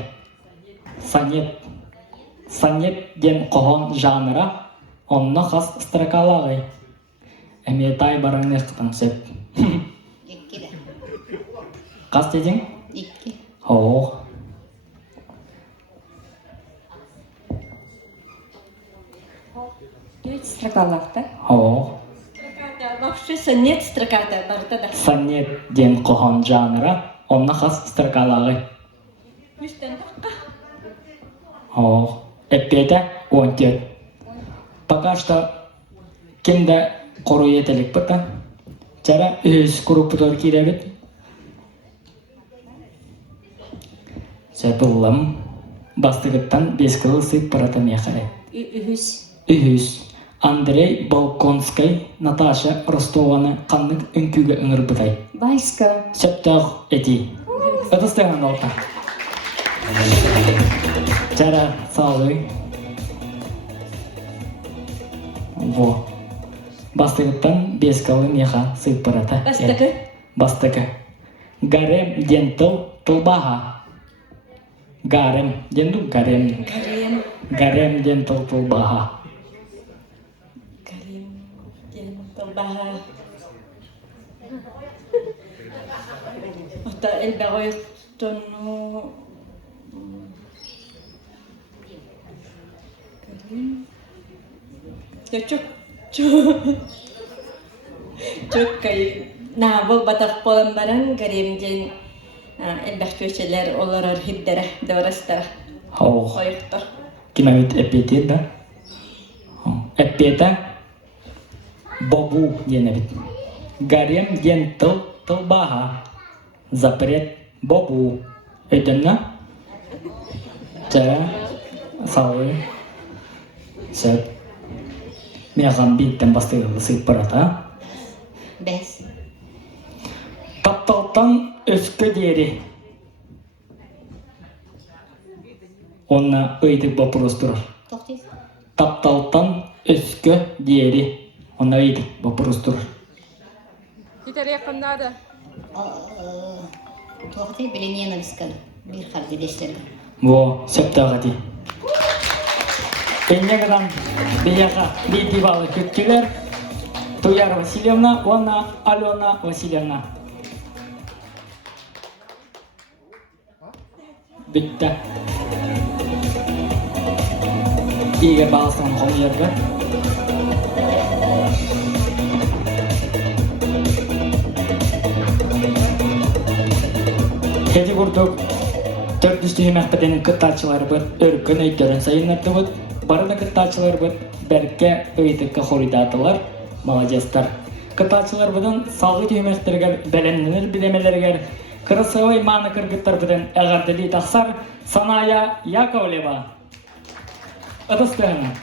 Сонет. Сонет ден кохон жанра онно кас строкалагы. Эме Тайбараны кытың сөп. 2 да. Кас дедиң? 2. О. Строкалакта. О. Вообще сонет строката барта да. Сонет ден кохон жанра онно кас строкалагы. Үстен такка. О. Эппете 14. Пока что кимде кору етелик бата. Чара үз группутор киребит. Сөпылым бастыгыттан 5 кылы сыйып барата мехаре. Үз. Андрей Балконский, Наташа Ростованы каннык үнкүгө ыңырбытай. Вальска. Сөптөг эти. Ыдыстыган олта. Чара саалый. Во. Бастыгыттан 5 кылы меха сыйып барата. Бастыгы. Бастыгы. Гарем дентыл тылбаха. Гарем денду гарем. Гарем дентыл тылбаха. Талбаха. Ота элбагой тону. Çok kay. Na bu batak polan baran garimjen elbakçöçeler olar hiddere dorastara. Ho. Oyuktar. Kimavit epitet da. Epita Бобу денебит. Гарем ден тылбаха. Запрет бобу. Өйдөннө? Чара салы. Сөп. Меган биттен бастыгы сыйып барата. 5. Тапталтан өскө дери. Онна ыйдык вопрос турар. Тоқтайсыз? Тапталтан өскө дери. Онна ыйдык вопрос турар. Тоқтай біленен авискал. Bir harfi deşlerim. Во, сөптөгати. Эннегдан бияга битибалы көттүлөр. Туяр Васильевна, она Алена Васильевна. Битті. Иге балсын қомерді. Хеди күрдік. Төртүстү мәхбетенің кыттачылары бұд, өркін өйтерін сайынларды бұд. Барыны кыттачылар бұд, бәрікке өйтікке хоридатылар, молодестар. Кыттачылар бұдын салғы түймектергер, бәленненір білемелергер, Красивый маны кыргыттар бұдын әғарділі тақсар, Саная Яковлева. Ыдыстығына.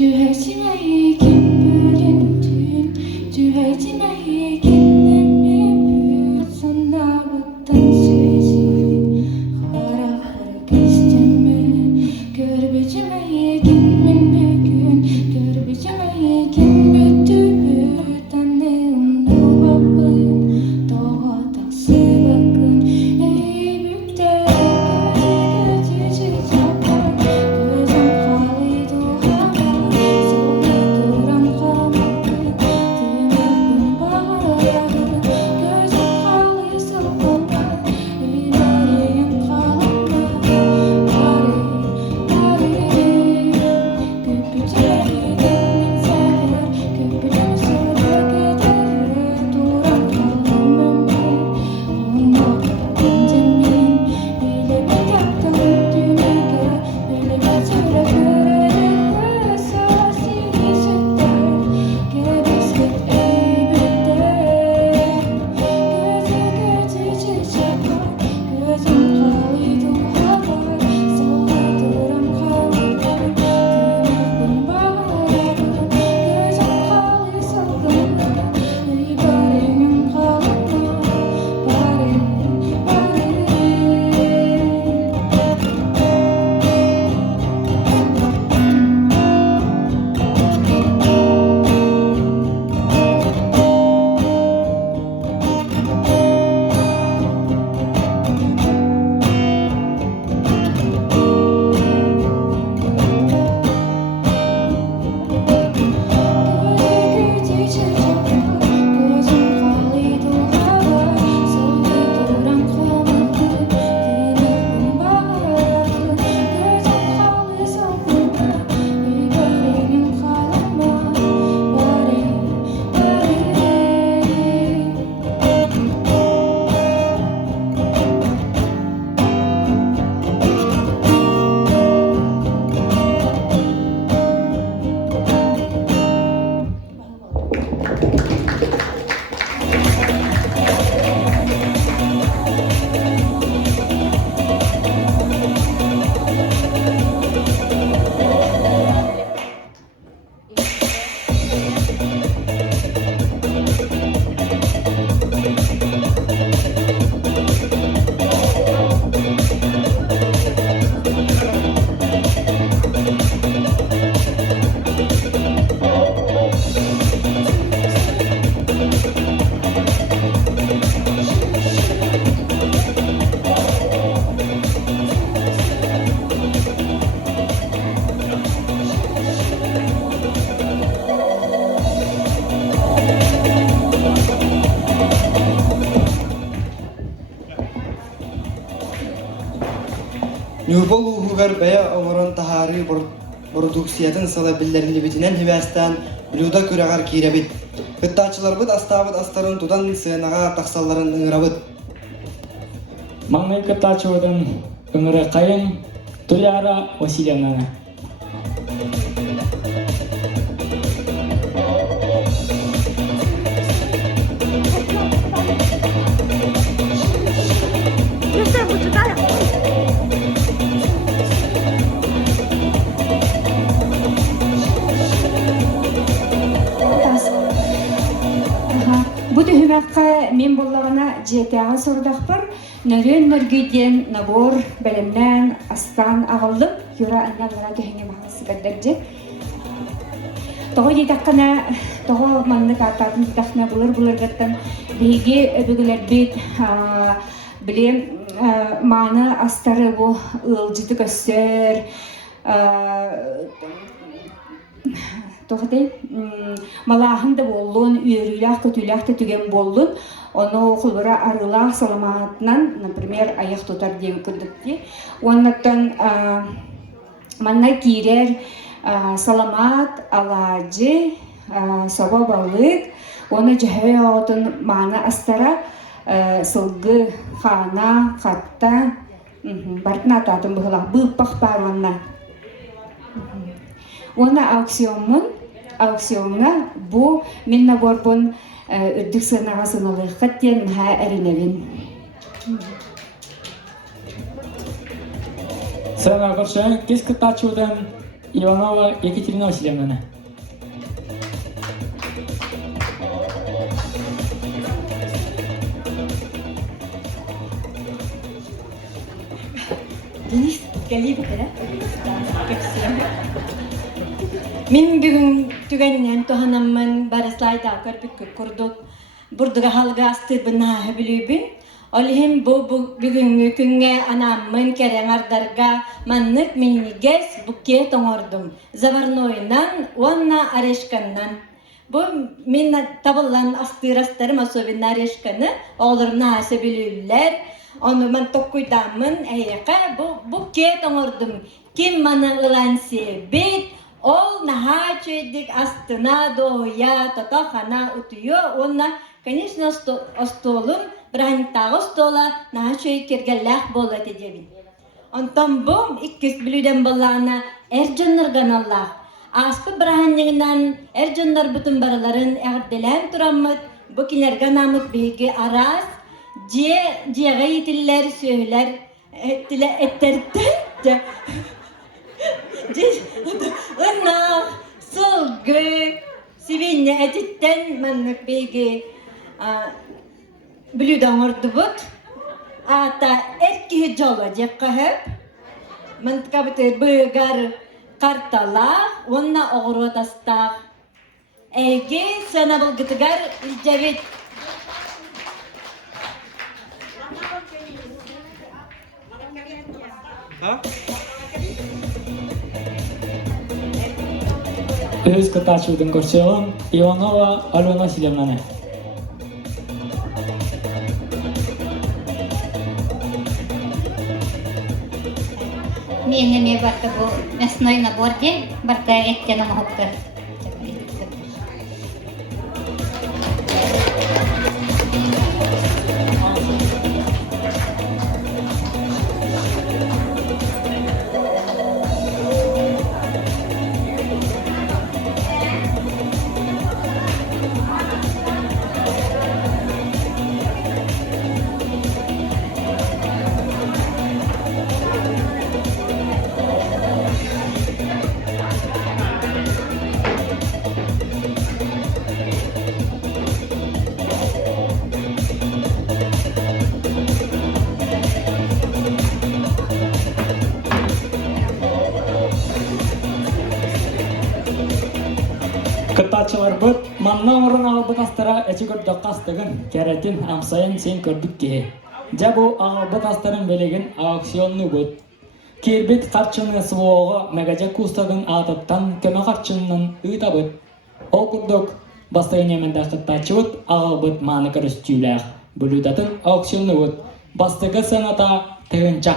Du hørte meg ikke bølen tun. Du hørte meg ikke den ut sånn av å danse sin. Har stemme. Görbücü meg ikke min bøken. Görbücü meg ikke bøtu bøtene om noen. Da danse bakken. Ei bøtte. Нюрбол уһугар бая олорон тахары продукциятын сала биллеринибитинен хибастан блюда күрәгәр кирәбит. Кыттачыларбыт астабыт астарын тудан сыйнага таксалларын ыңырабыт. Маңнай кыттачылардан ыңыры кайын Туляра Васильевна. Бу төһүмәккә мен буллагына жетәгә сордакпыр. Нөрен нөргиден набор белемнән астан агылып, юра анналара төһеңе махасы кадәрҗе. Тога җитәккәнә, тога манны кататын тахна булыр гаттан биге өбүгеләр бит билем маны астары бу ылҗыты көстер Тоғыдай, малахында болуын, үйерілях, көтілях түген болуын, оны оқылбыра арылақ саламатынан, например, аяқ тұтар деген күндікте. Оннаттан манна кейрер саламат, алажы, саба балык, оны жахай ағытын маны астара сылғы, хана, қатта, бартына ататын бұғылақ, бұлпақ барғанна. Оны аукционна бу мен наборбун үрдүк сынаға сыналығы қаттен ха әріневін. Сцена горшен кис кытачудан Иванова Екатерина Васильевна. Денис, кәлі бітірі. Мен бүгін түгеннен тоғанамын барыслайда көрбіккі күрдік. Бұрдыға халға асты бұна білубін. Олхим бүгінгі күнге анамын кәрен ардарға маннық миннигес бұкке тоңордым. Заварнойнан, онна арешканнан. Бұл мен табылан астырастарым особенно арешканы оғылырымна асы білулер. Onu man tokkuydamın eyqa bu ket oңордum. Kim mana ılan sebit ol naha çöydük astına doğuya tatahana utuyor. Ona конечно ostolum brahintağ stola naha çöy kergellah bolat edebin. Ondan bu ikkis bilüden bolana erjanlargan Allah. Aspı brahannyğından erjanlar bütün baraların erdelem turamıt bu kilergan amıt bilgi aras Diye gayetliler söyler etterden Ona solgı sivinne etitten manlık bilgi blüdan ordubut ata etki hıcala cekka hep mantıkabıtı bıgar kartala onna oğru tastak Ege sana bulgıtıgar ilcabit Öz кытачудан көрсөм Иванова Алена Васильевна. Мен барка бу мясной набор де барка эттен омохопты. Кытачылар бут манна орын албыт астара эчи көрдөк кастыгын керетин амсайын сен көрдүк ке. Жабу албыт астарын белеген аукционну бут. Кирбит карчыны сылоого мегажа кустагын атыттан көмө карчынын ыйтабыт. Ол курдук бастыгынеменде кытачыбыт албыт маны көрүстүүлэх. Бүлүдатын аукционну бут. Бастыгы сыната тыгынча.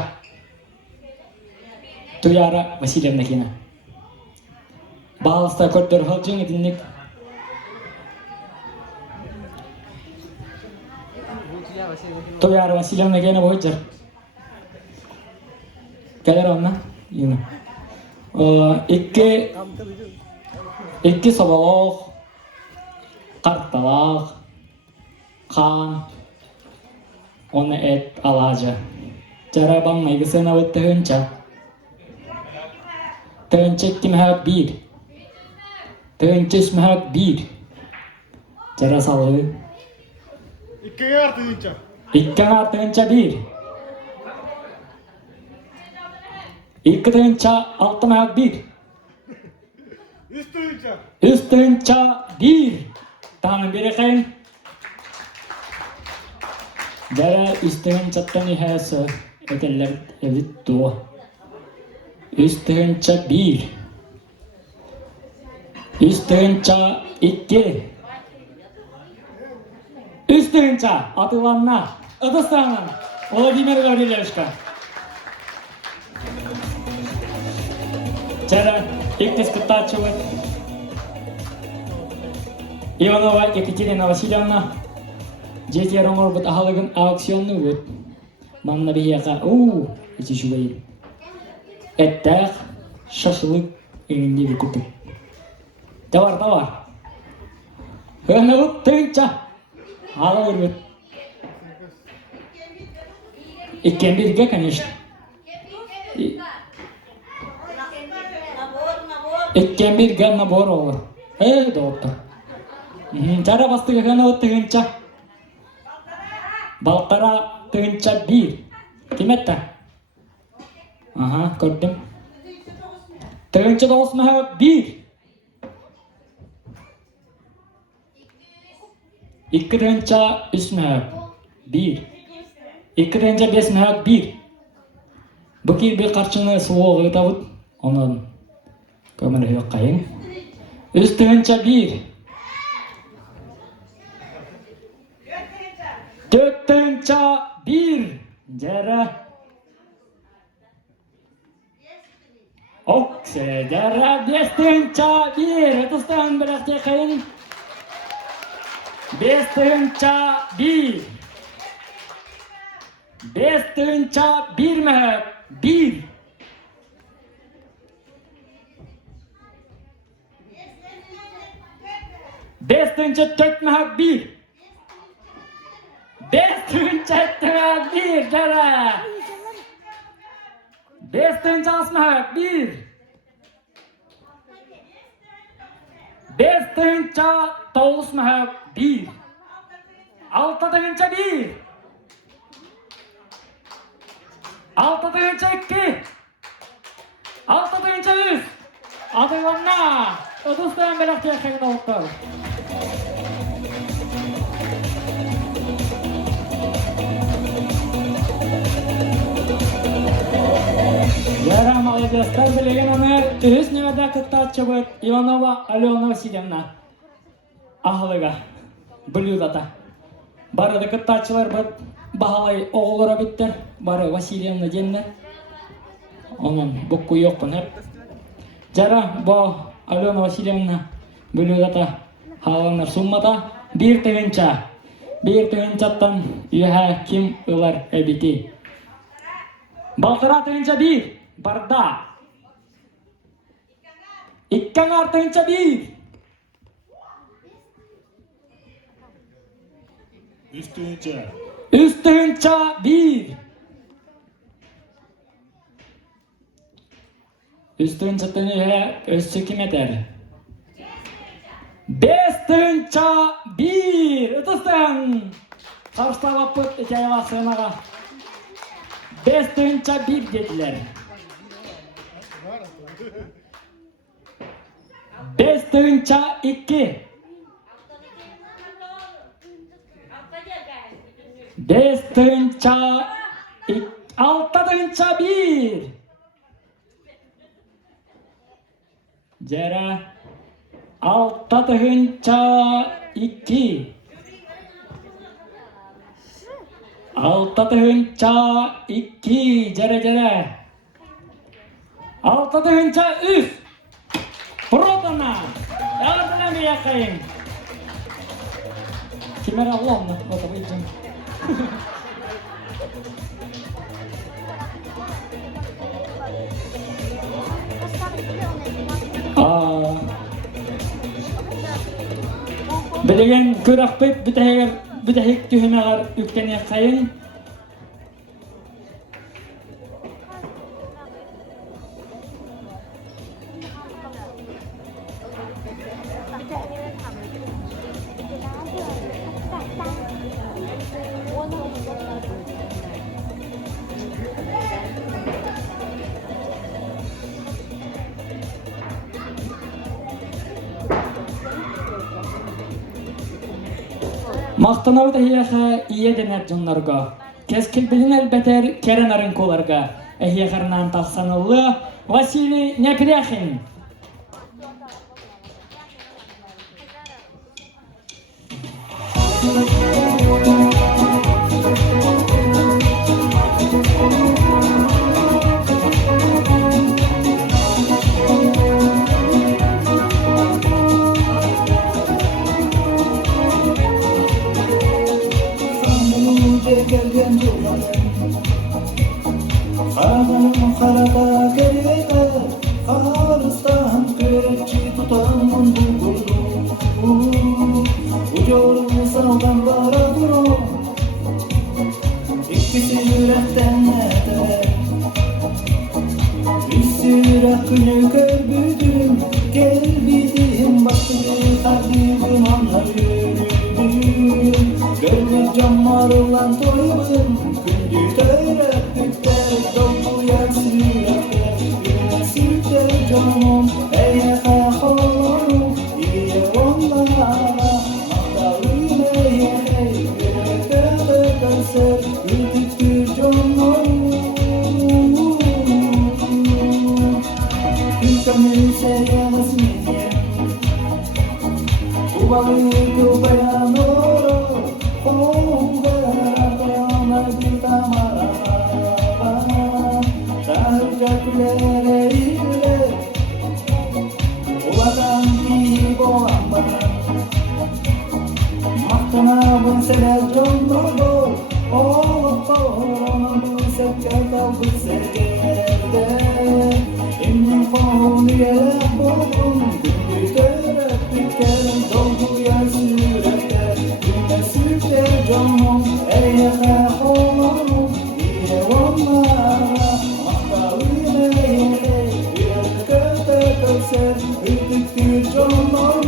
Туяра Васильевна кина. Балыста көрдөр халжың единник. Туяра Васильевна кені бойчар. Кәлер онна? Ені. Икки собалоқ, қарталақ, қан, оны әт алажы. Жарабан майгысына өт тығынча. Тығынча кімхәк бір. Тығынча үсмәк бір. Жара салы. Иккен артығынча бір. Икки тығынча алтымәк бір. Üst tığınça bir. Tanrım biri kayın. Jara üst tığınçattan ihası. Eteller evet doğu. Üst tığınça bir. Üst tığınça iki. Üst tığınça atılanlar. Adıstanlar. Vladimir Gavrilevşka. Jara İktis Kıtaçova, Иванова Екатерина Васильевна, жетер оңор бұт ағалығын аукционны бұт. Манна бейеға, өте жүгейін. Әттәқ, шашылық еңінде бір күтіп. Давар. Өне бұт тыңча, алы бір бұт. Иккен бірге, конечно. Ekken bir ganna bor olur. Doğru. Jara bastığı ganna o tığınca. Balkara tığınca bir. Kim etti? Aha, gördüm. Tığınca da olsun bir. İki tığınca üç mehak. Bir. İki tığınca beş mehak bir. Bu bir karşını soğuğu tavut. Onun kömürü yok kayın. Üç tığınca bir. Dört tığınca bir. Jara. Okse, jara beş tığınca bir. Otuz tığın bıraktı kayın. Beş tığınca bir. Beş tığınca bir mehak. Bir. Beş tığınca dört mehak bir. Beş tığınca mehak bir. Jara. Beş tığınca altı mehak bir. Beş tığınca dokuz mehak bir. Altı tığınca bir. Altı tığınca iki. Altı tığınca üç. Adı vanna. Otuz tığın belakta yakayın oluklar. Jara молодецтар билеген аны үз немеде кыттаатчы быт Иванова Алена Васильевна. Ахылыга. Блюдата. Бары кыттаатчылар быт бахалай оголора биттер. Бары Васильевна денне. Onun bukku yokun hep. Jara bu Alena Vasilyevna blюдата halanlar summata bir tığınca. Bir tığınçattan ühe kim ılar ebiti. Balkara tığınca bir. Barda. İkkanar tığınca bir. Üç tığınca. Üst tığınca bir. Üst tığınçattan ühe özçü kim eder? Beş tığınca bir. Ötüsten. Karşıda vapıt hikaye vasınağa. Beş tığınca bir dediler. Beş tığınca iki. Beş tığınca iki. Altı tığınca bir. Jara. Altı tığınca iki. Altı tığınca iki. Jara. Altı tığınca üç. Продано! Yardım mı yakayım? Kimer Allah'ım o da bildim. Bilgen kürakbet bütehek tühümeğer ükteni yakayım. Maqtanaw da hiyaha iye dener junlarga. Keskil bilinel beter kerenarin kolarga. Ehiyakarnan taqsanıllı Vasili Nepryahin. Üstüne günü körbüdüm Arılan toyabın Gündü töyreplikler Dolduyan sürükler Güne sürükler canım Eye kaholum İye onlara Mandalina ye Yürekte kanser Ülküktür canım Ülkemin seyyanız minye Ubalık ubayanoro Canım, ey kaholum, iye onlara Mandalina ye, yürekte kanser Ülküktür canım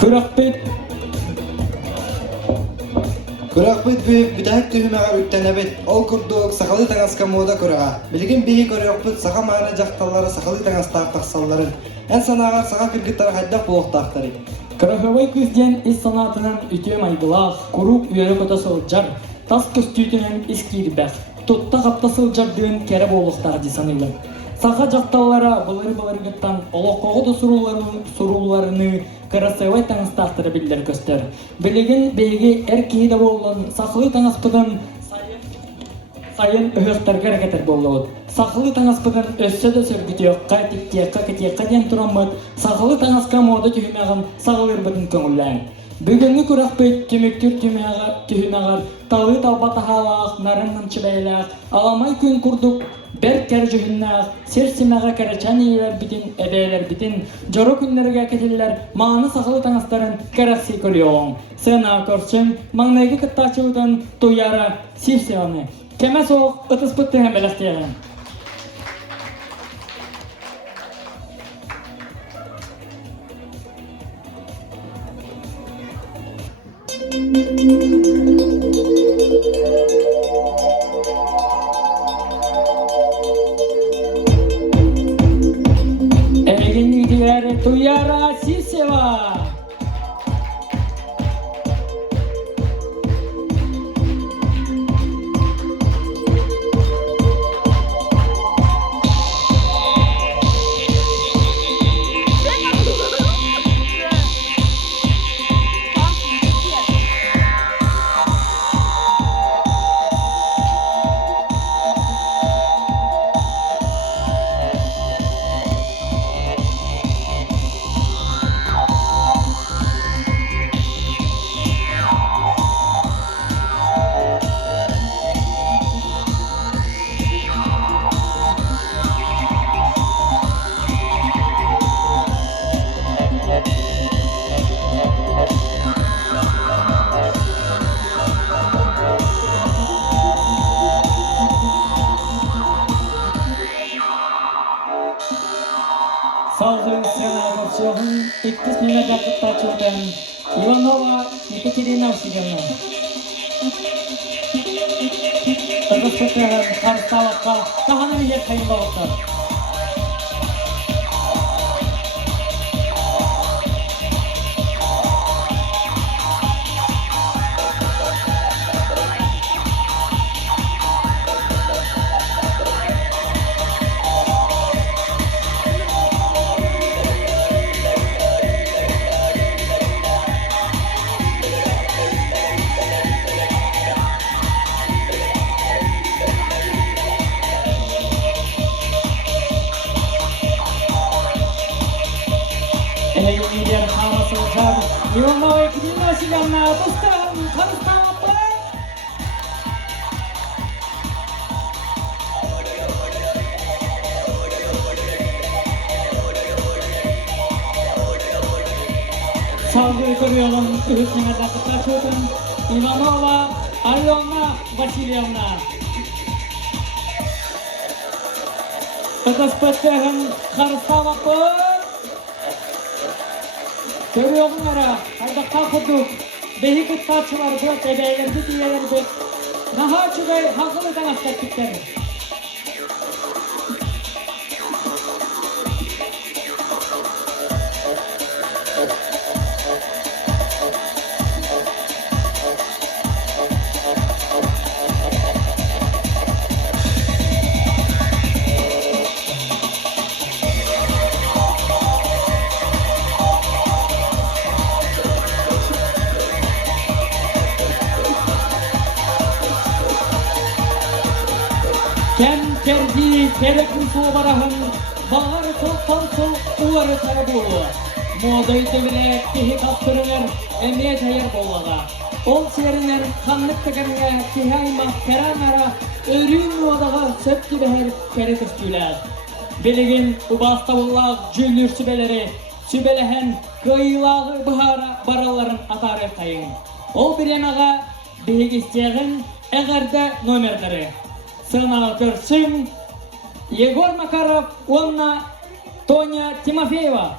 Kırakbet Kurakbıt büyük bidahet tühümeğe üttenebet. Ol kurduk sakalı tangaska moda kurağa. Bilgin bihi koruakbıt saka mağına jaktalları sakalı tangastar taksalların. En sanağar saka kırgıtları haddaq buluqtaqtары. Kırahıvay kızgen iş sanatının ütüye maygılaq, kuruk üyeri kota sılcar, tas köstüytünün iskiribək, tutta kapta sılcardığın kere boğuluqtaq disanıyla. Saka jaktallara bılır gıttan oloqoğu da surullarını Karasevay tanıstaqtırı biller göster. Bilgin beygi erkeği de bolun, saklı tanıspıdan sayın öhüqtarga hareketer bolun. Saklı tanıspıdan össe de sörgütüyor, qaytiktiye den turamıd, saklı tanıska moda tühümeğin sağılır bıdın köngüllän. Bugünkü kurakbet tümüktür tühümeğer, tağı talbata halaq, narınnan çıbayılaq, alamay gün kurduk, berk kercühünnaq, sersimeğe kereçen iyiler bitin, ebeyler bitin, joro günlerge ketiller, mağını saklı tanısların karaksi körüyoğun. Sığına korsun, mağnayı kıttaçıvdan tuyara, sivsiyonu. Keme soğuk, ıtıs pıttı hem belastiyalım. Egin diğer tuyara sivseva. Sağlığı Srenagorçoğun iktis Nünagakıtta çoğdan Ivanova Yekaterina Vasilyevna. Kırgız Pıtırın Karıstavakka Kahana Bilir Kayın Bağıtlar. Belediye Havası Uçar, Ivanoy Kudina Siganna, Dostan, Karıstanapı. Saldırı koruyorum, üstüne dakika tutun. Ivanova, Alyona Vasilyevna. Kıtıspıttığın Karıstanapı. Görüyorlar, hayda kalkıdık. Behi kıttarçılar bu tebeylerdi diyelerdi. Naha çıgay hakılıdan astaktikler. Ken kerdi kerekli soğubarahın bağır toptansıl uları tarabulu. Modayı devire kihi kaptırılır emniyet hayır bollaga. Ol serinin kanlık tekerine kihayma mahkeranara örün modaga söp gibi her kerek üstüler. Beligin bu bastavullar cülür sübeleri sübelehen kıyılağı bahara baraların atarı kayın. Ol bir yemeğe bihik isteyen eğerde numerleri. Сына Перцин, Егор Макаров, Онна, Тоня Тимофеева.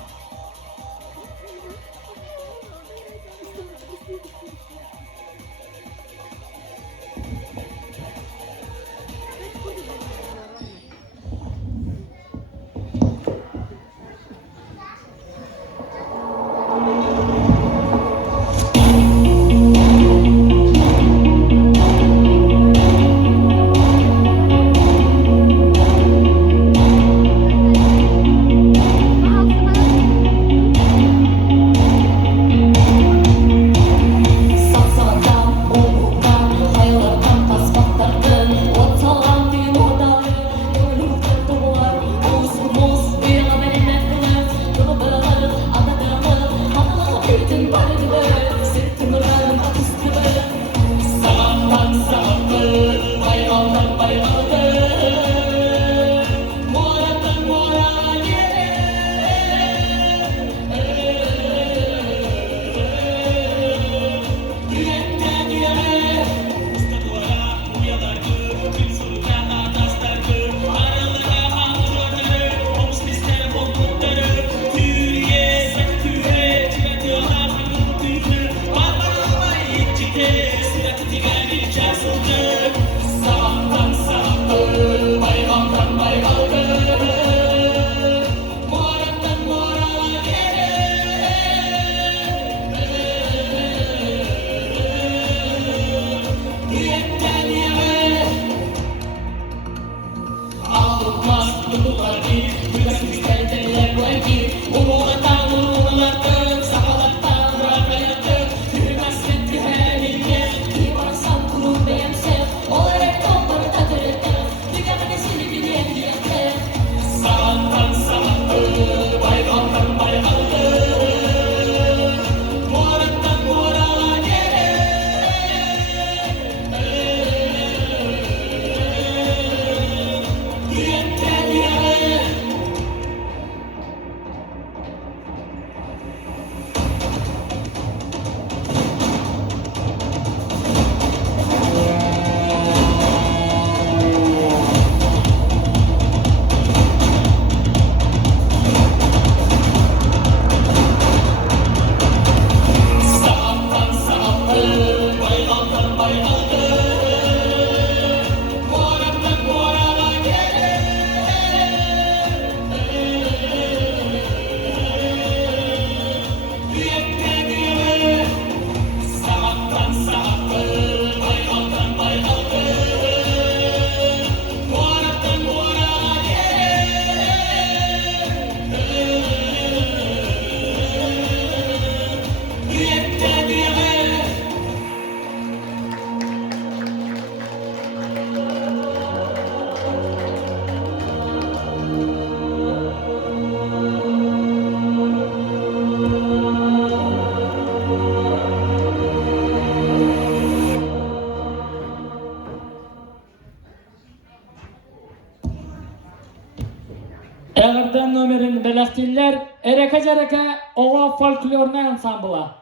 Эрекежерeke ова фольклорный ансамбла.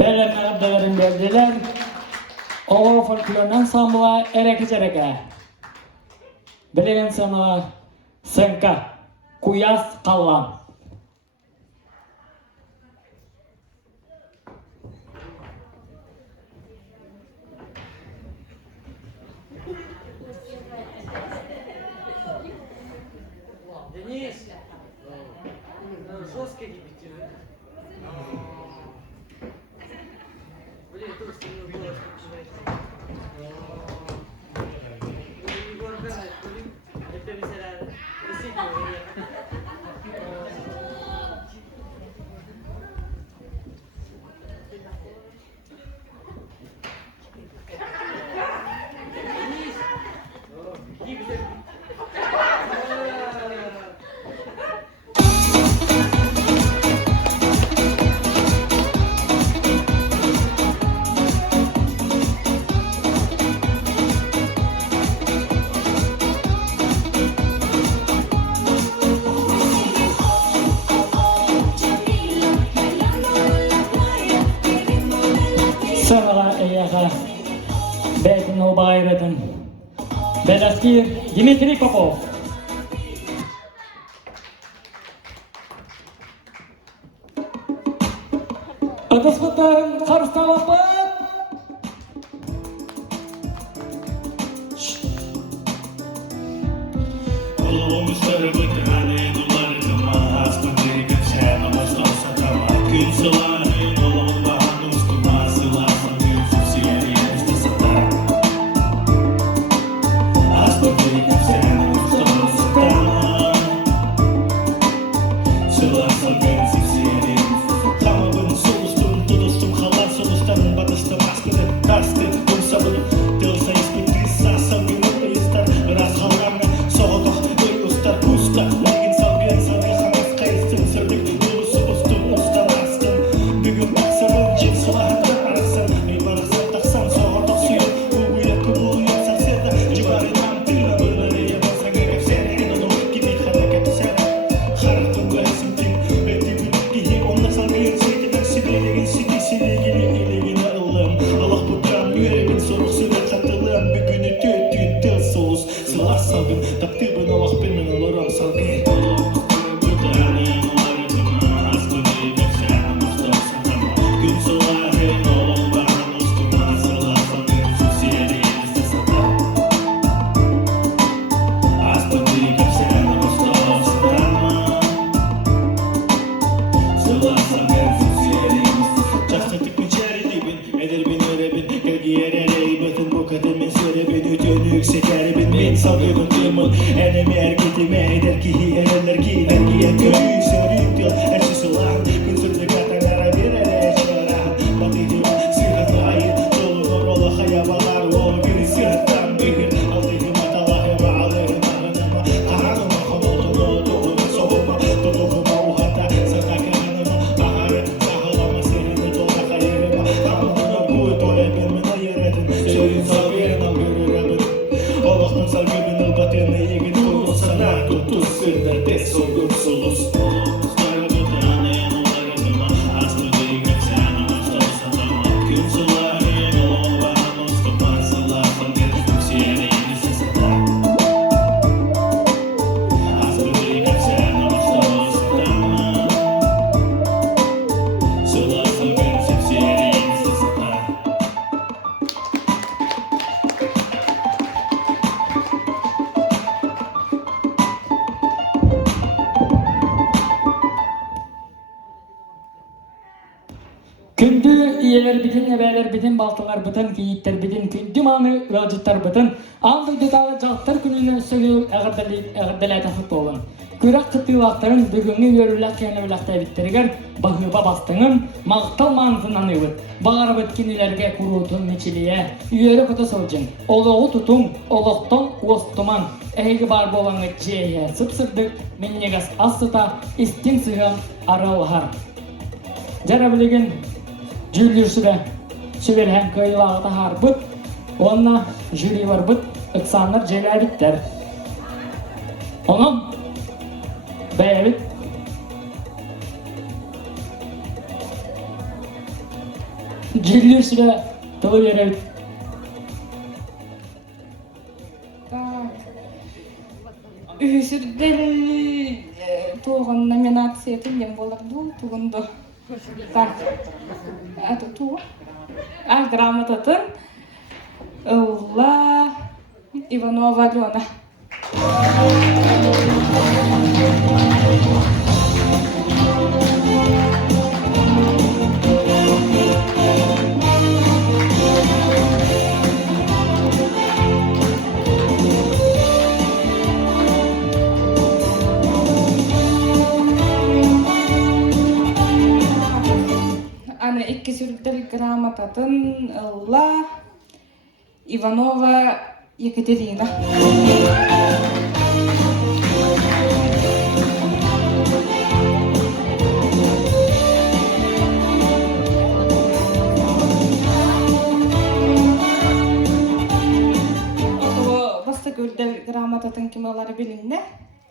Beyler nagabdelerin beldiler. Ova folklorun ansambla Erekejereke. Bilegen sana Sınka, Kuyas Kallan. Денис, жестко гибите. Блин, тут с ним голос это mesela Sonra eyaha Beytin o bayratın. Belaskir Dimitri Popov. Adasmatan Karıstavapı. Salgı bin ılbatını yegin kurulu sana. Tutus sırda des olgun sulus. иелер битин, эбәлер битин, балтылар битин, кииттер битин, күндү маны ылжыттар битин, аңдыйдытағы жақтар күнінен сөйіп әғірдәләті құт олын. Күрек қыттылақтарын бүгінгі өрілік кені біліқтай біттерігер бағыба бастыңын мақтал маңызынан өйт. Бағар біткенелерге күрутын мечілие, үйері құты сылжын. Олығы тұтым, олықтың остыман, әйгі бар болаңы жейе сып-сырдық, меннегіз асыта, істен сыған аралығар. Жара білеген жүлдірсіде сөбелген көйлағыта харбыт, онына жюри бар бұт, ұқсанлар жейлі әбіттер. Оның бәйбіт жүлдірсіде тұлы беребіт. Үсірдер туған номинация түнген болырды, туғынды. Так, аты туға. Грамотатын Улла Иванова Алена. Аны икки сүрдер грамотатын Улла Иванова Екатерина. Басты көрдер грамотатын кималары билинне,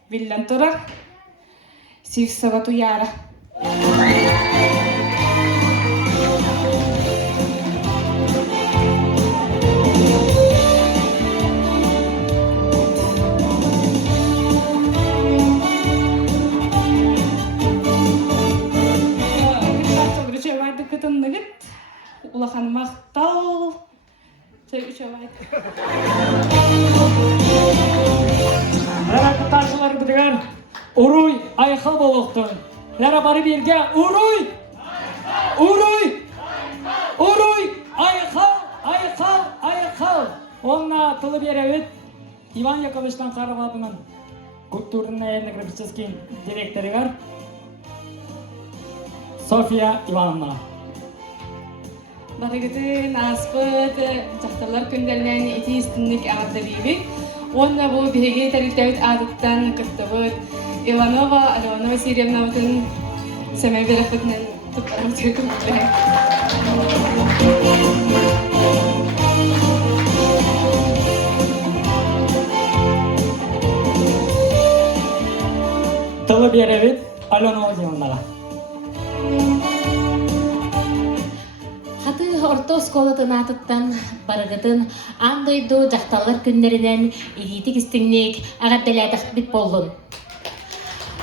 билен турар, сивсава туяра. Улахан мақтал. Рақыташылар бұдығар ұруй айқал болуқтың. Ләра бары берге ұруй! Ұруй! Ұруй! Айқал! Айқал! Айқал! Онна тұлы беревет Иван Яковлевичтан қарабадының культурный этнографический директоры бар София Ивановна. Барыгытын аспыт жақталар күндерінен еті істінлік ағырды бейбі. Онна бұл біреге тәрілтәуіт адыттан күттібіт. Иванова Алена Васильевна бұтын сәмей беріқітінен тұттарымыз көкімді. Тылы беревет Алена Владимировнаға. Орто сколатын атыттан барыгытын андойду жақталар күннерінен идитик истинник ағаддалядық бит болдun.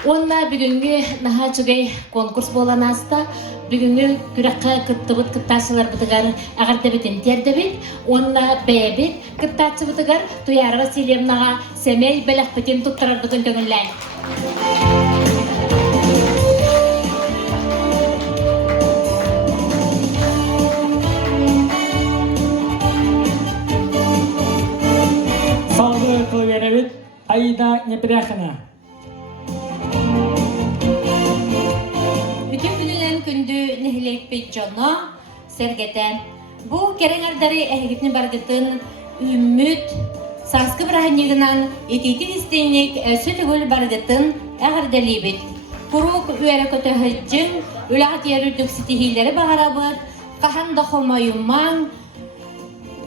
Онна бүгінгі наха чугай конкурс болан аста бүгінгі күраққа кыттыбыт кытташылар бұтығар ағардабетін тердебет, онна бәйбет кыттачы бұтығар Туяра Васильевнаға сәмей бәләқ бітен тұттырар бұтын көңіллән. Аида Непряхина. Bütün günülen kündü nehilek pek jona sergeten. Bu kerengardarı ehgitni bargıtın ümmüt saskı brahanyıgınan etitik isteynlik sütügül bargıtın ağırdelibit. Kuruk üyere kötü hıccın ülahat yerürdük sitihilleri baharabıt kahan doxulmayumman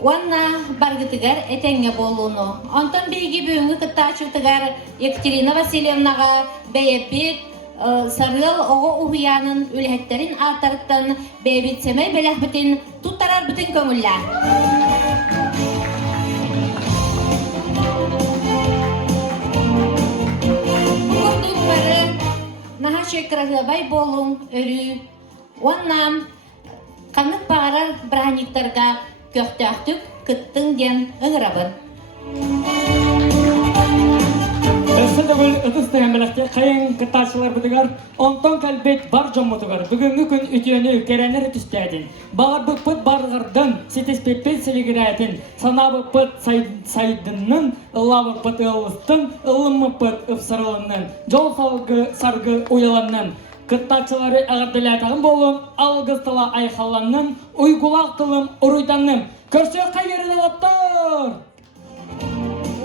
Wanna bargıtıgar etenge bolunu. Ondan bilgi büyüngü kıttaçıtıgar Ekaterina Vasilyevnaға beyepit sarıl oğu uhuyanın ülhetlerin artarıktan beyebit semey belahbitin tuttarar bütün kömüller. Bu kurdukları naha şekralabay bolun örü. Ondan kanık bağırar brahniktarga köhtöhtük kıttın den ıngırabın. Ösüdü Kögül ıtыстыган белекте кайын кытачылар быдыгар, онтон калбет бар жоммутугар. Бүгүнгү күн үтүөнү керенер түстәдин. Багыр быппыт баргырдын, сетеспеппет селигирәтин. Сана быппыт сайдыннын, ылла быппыт ылыстын, ылымыппыт ыпсырылыннын. Жол салгы саргы уяланнын. Кыттачылары ағырдылятағын болын, алғыстыла айқаланның, уйгулақ тылым ұруйданның. Көрсе қайырыды оттыр!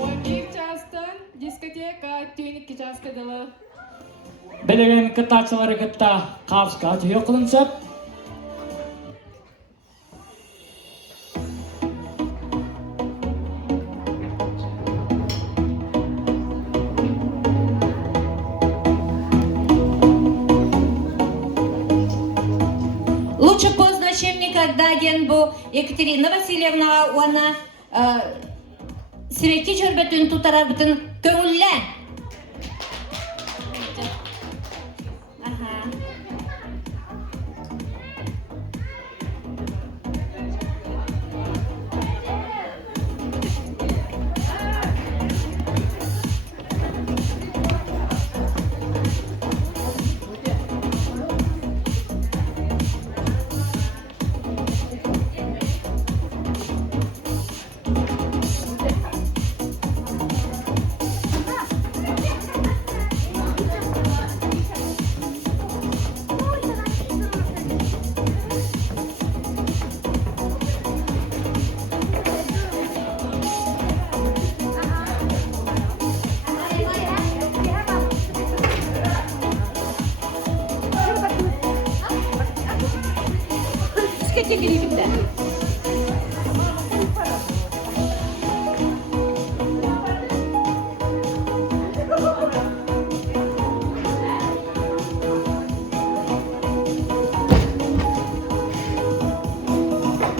Ойбек частын дискотека түйінікке жасқыдылы. Білеген кыттачылары кытта қапсқа түйе қылынсып. Лучше поздно, чем никогда, Генбу. Екатерина Васильевна, она сирети чорбетін тутарар бітін көңіллі. Дискотека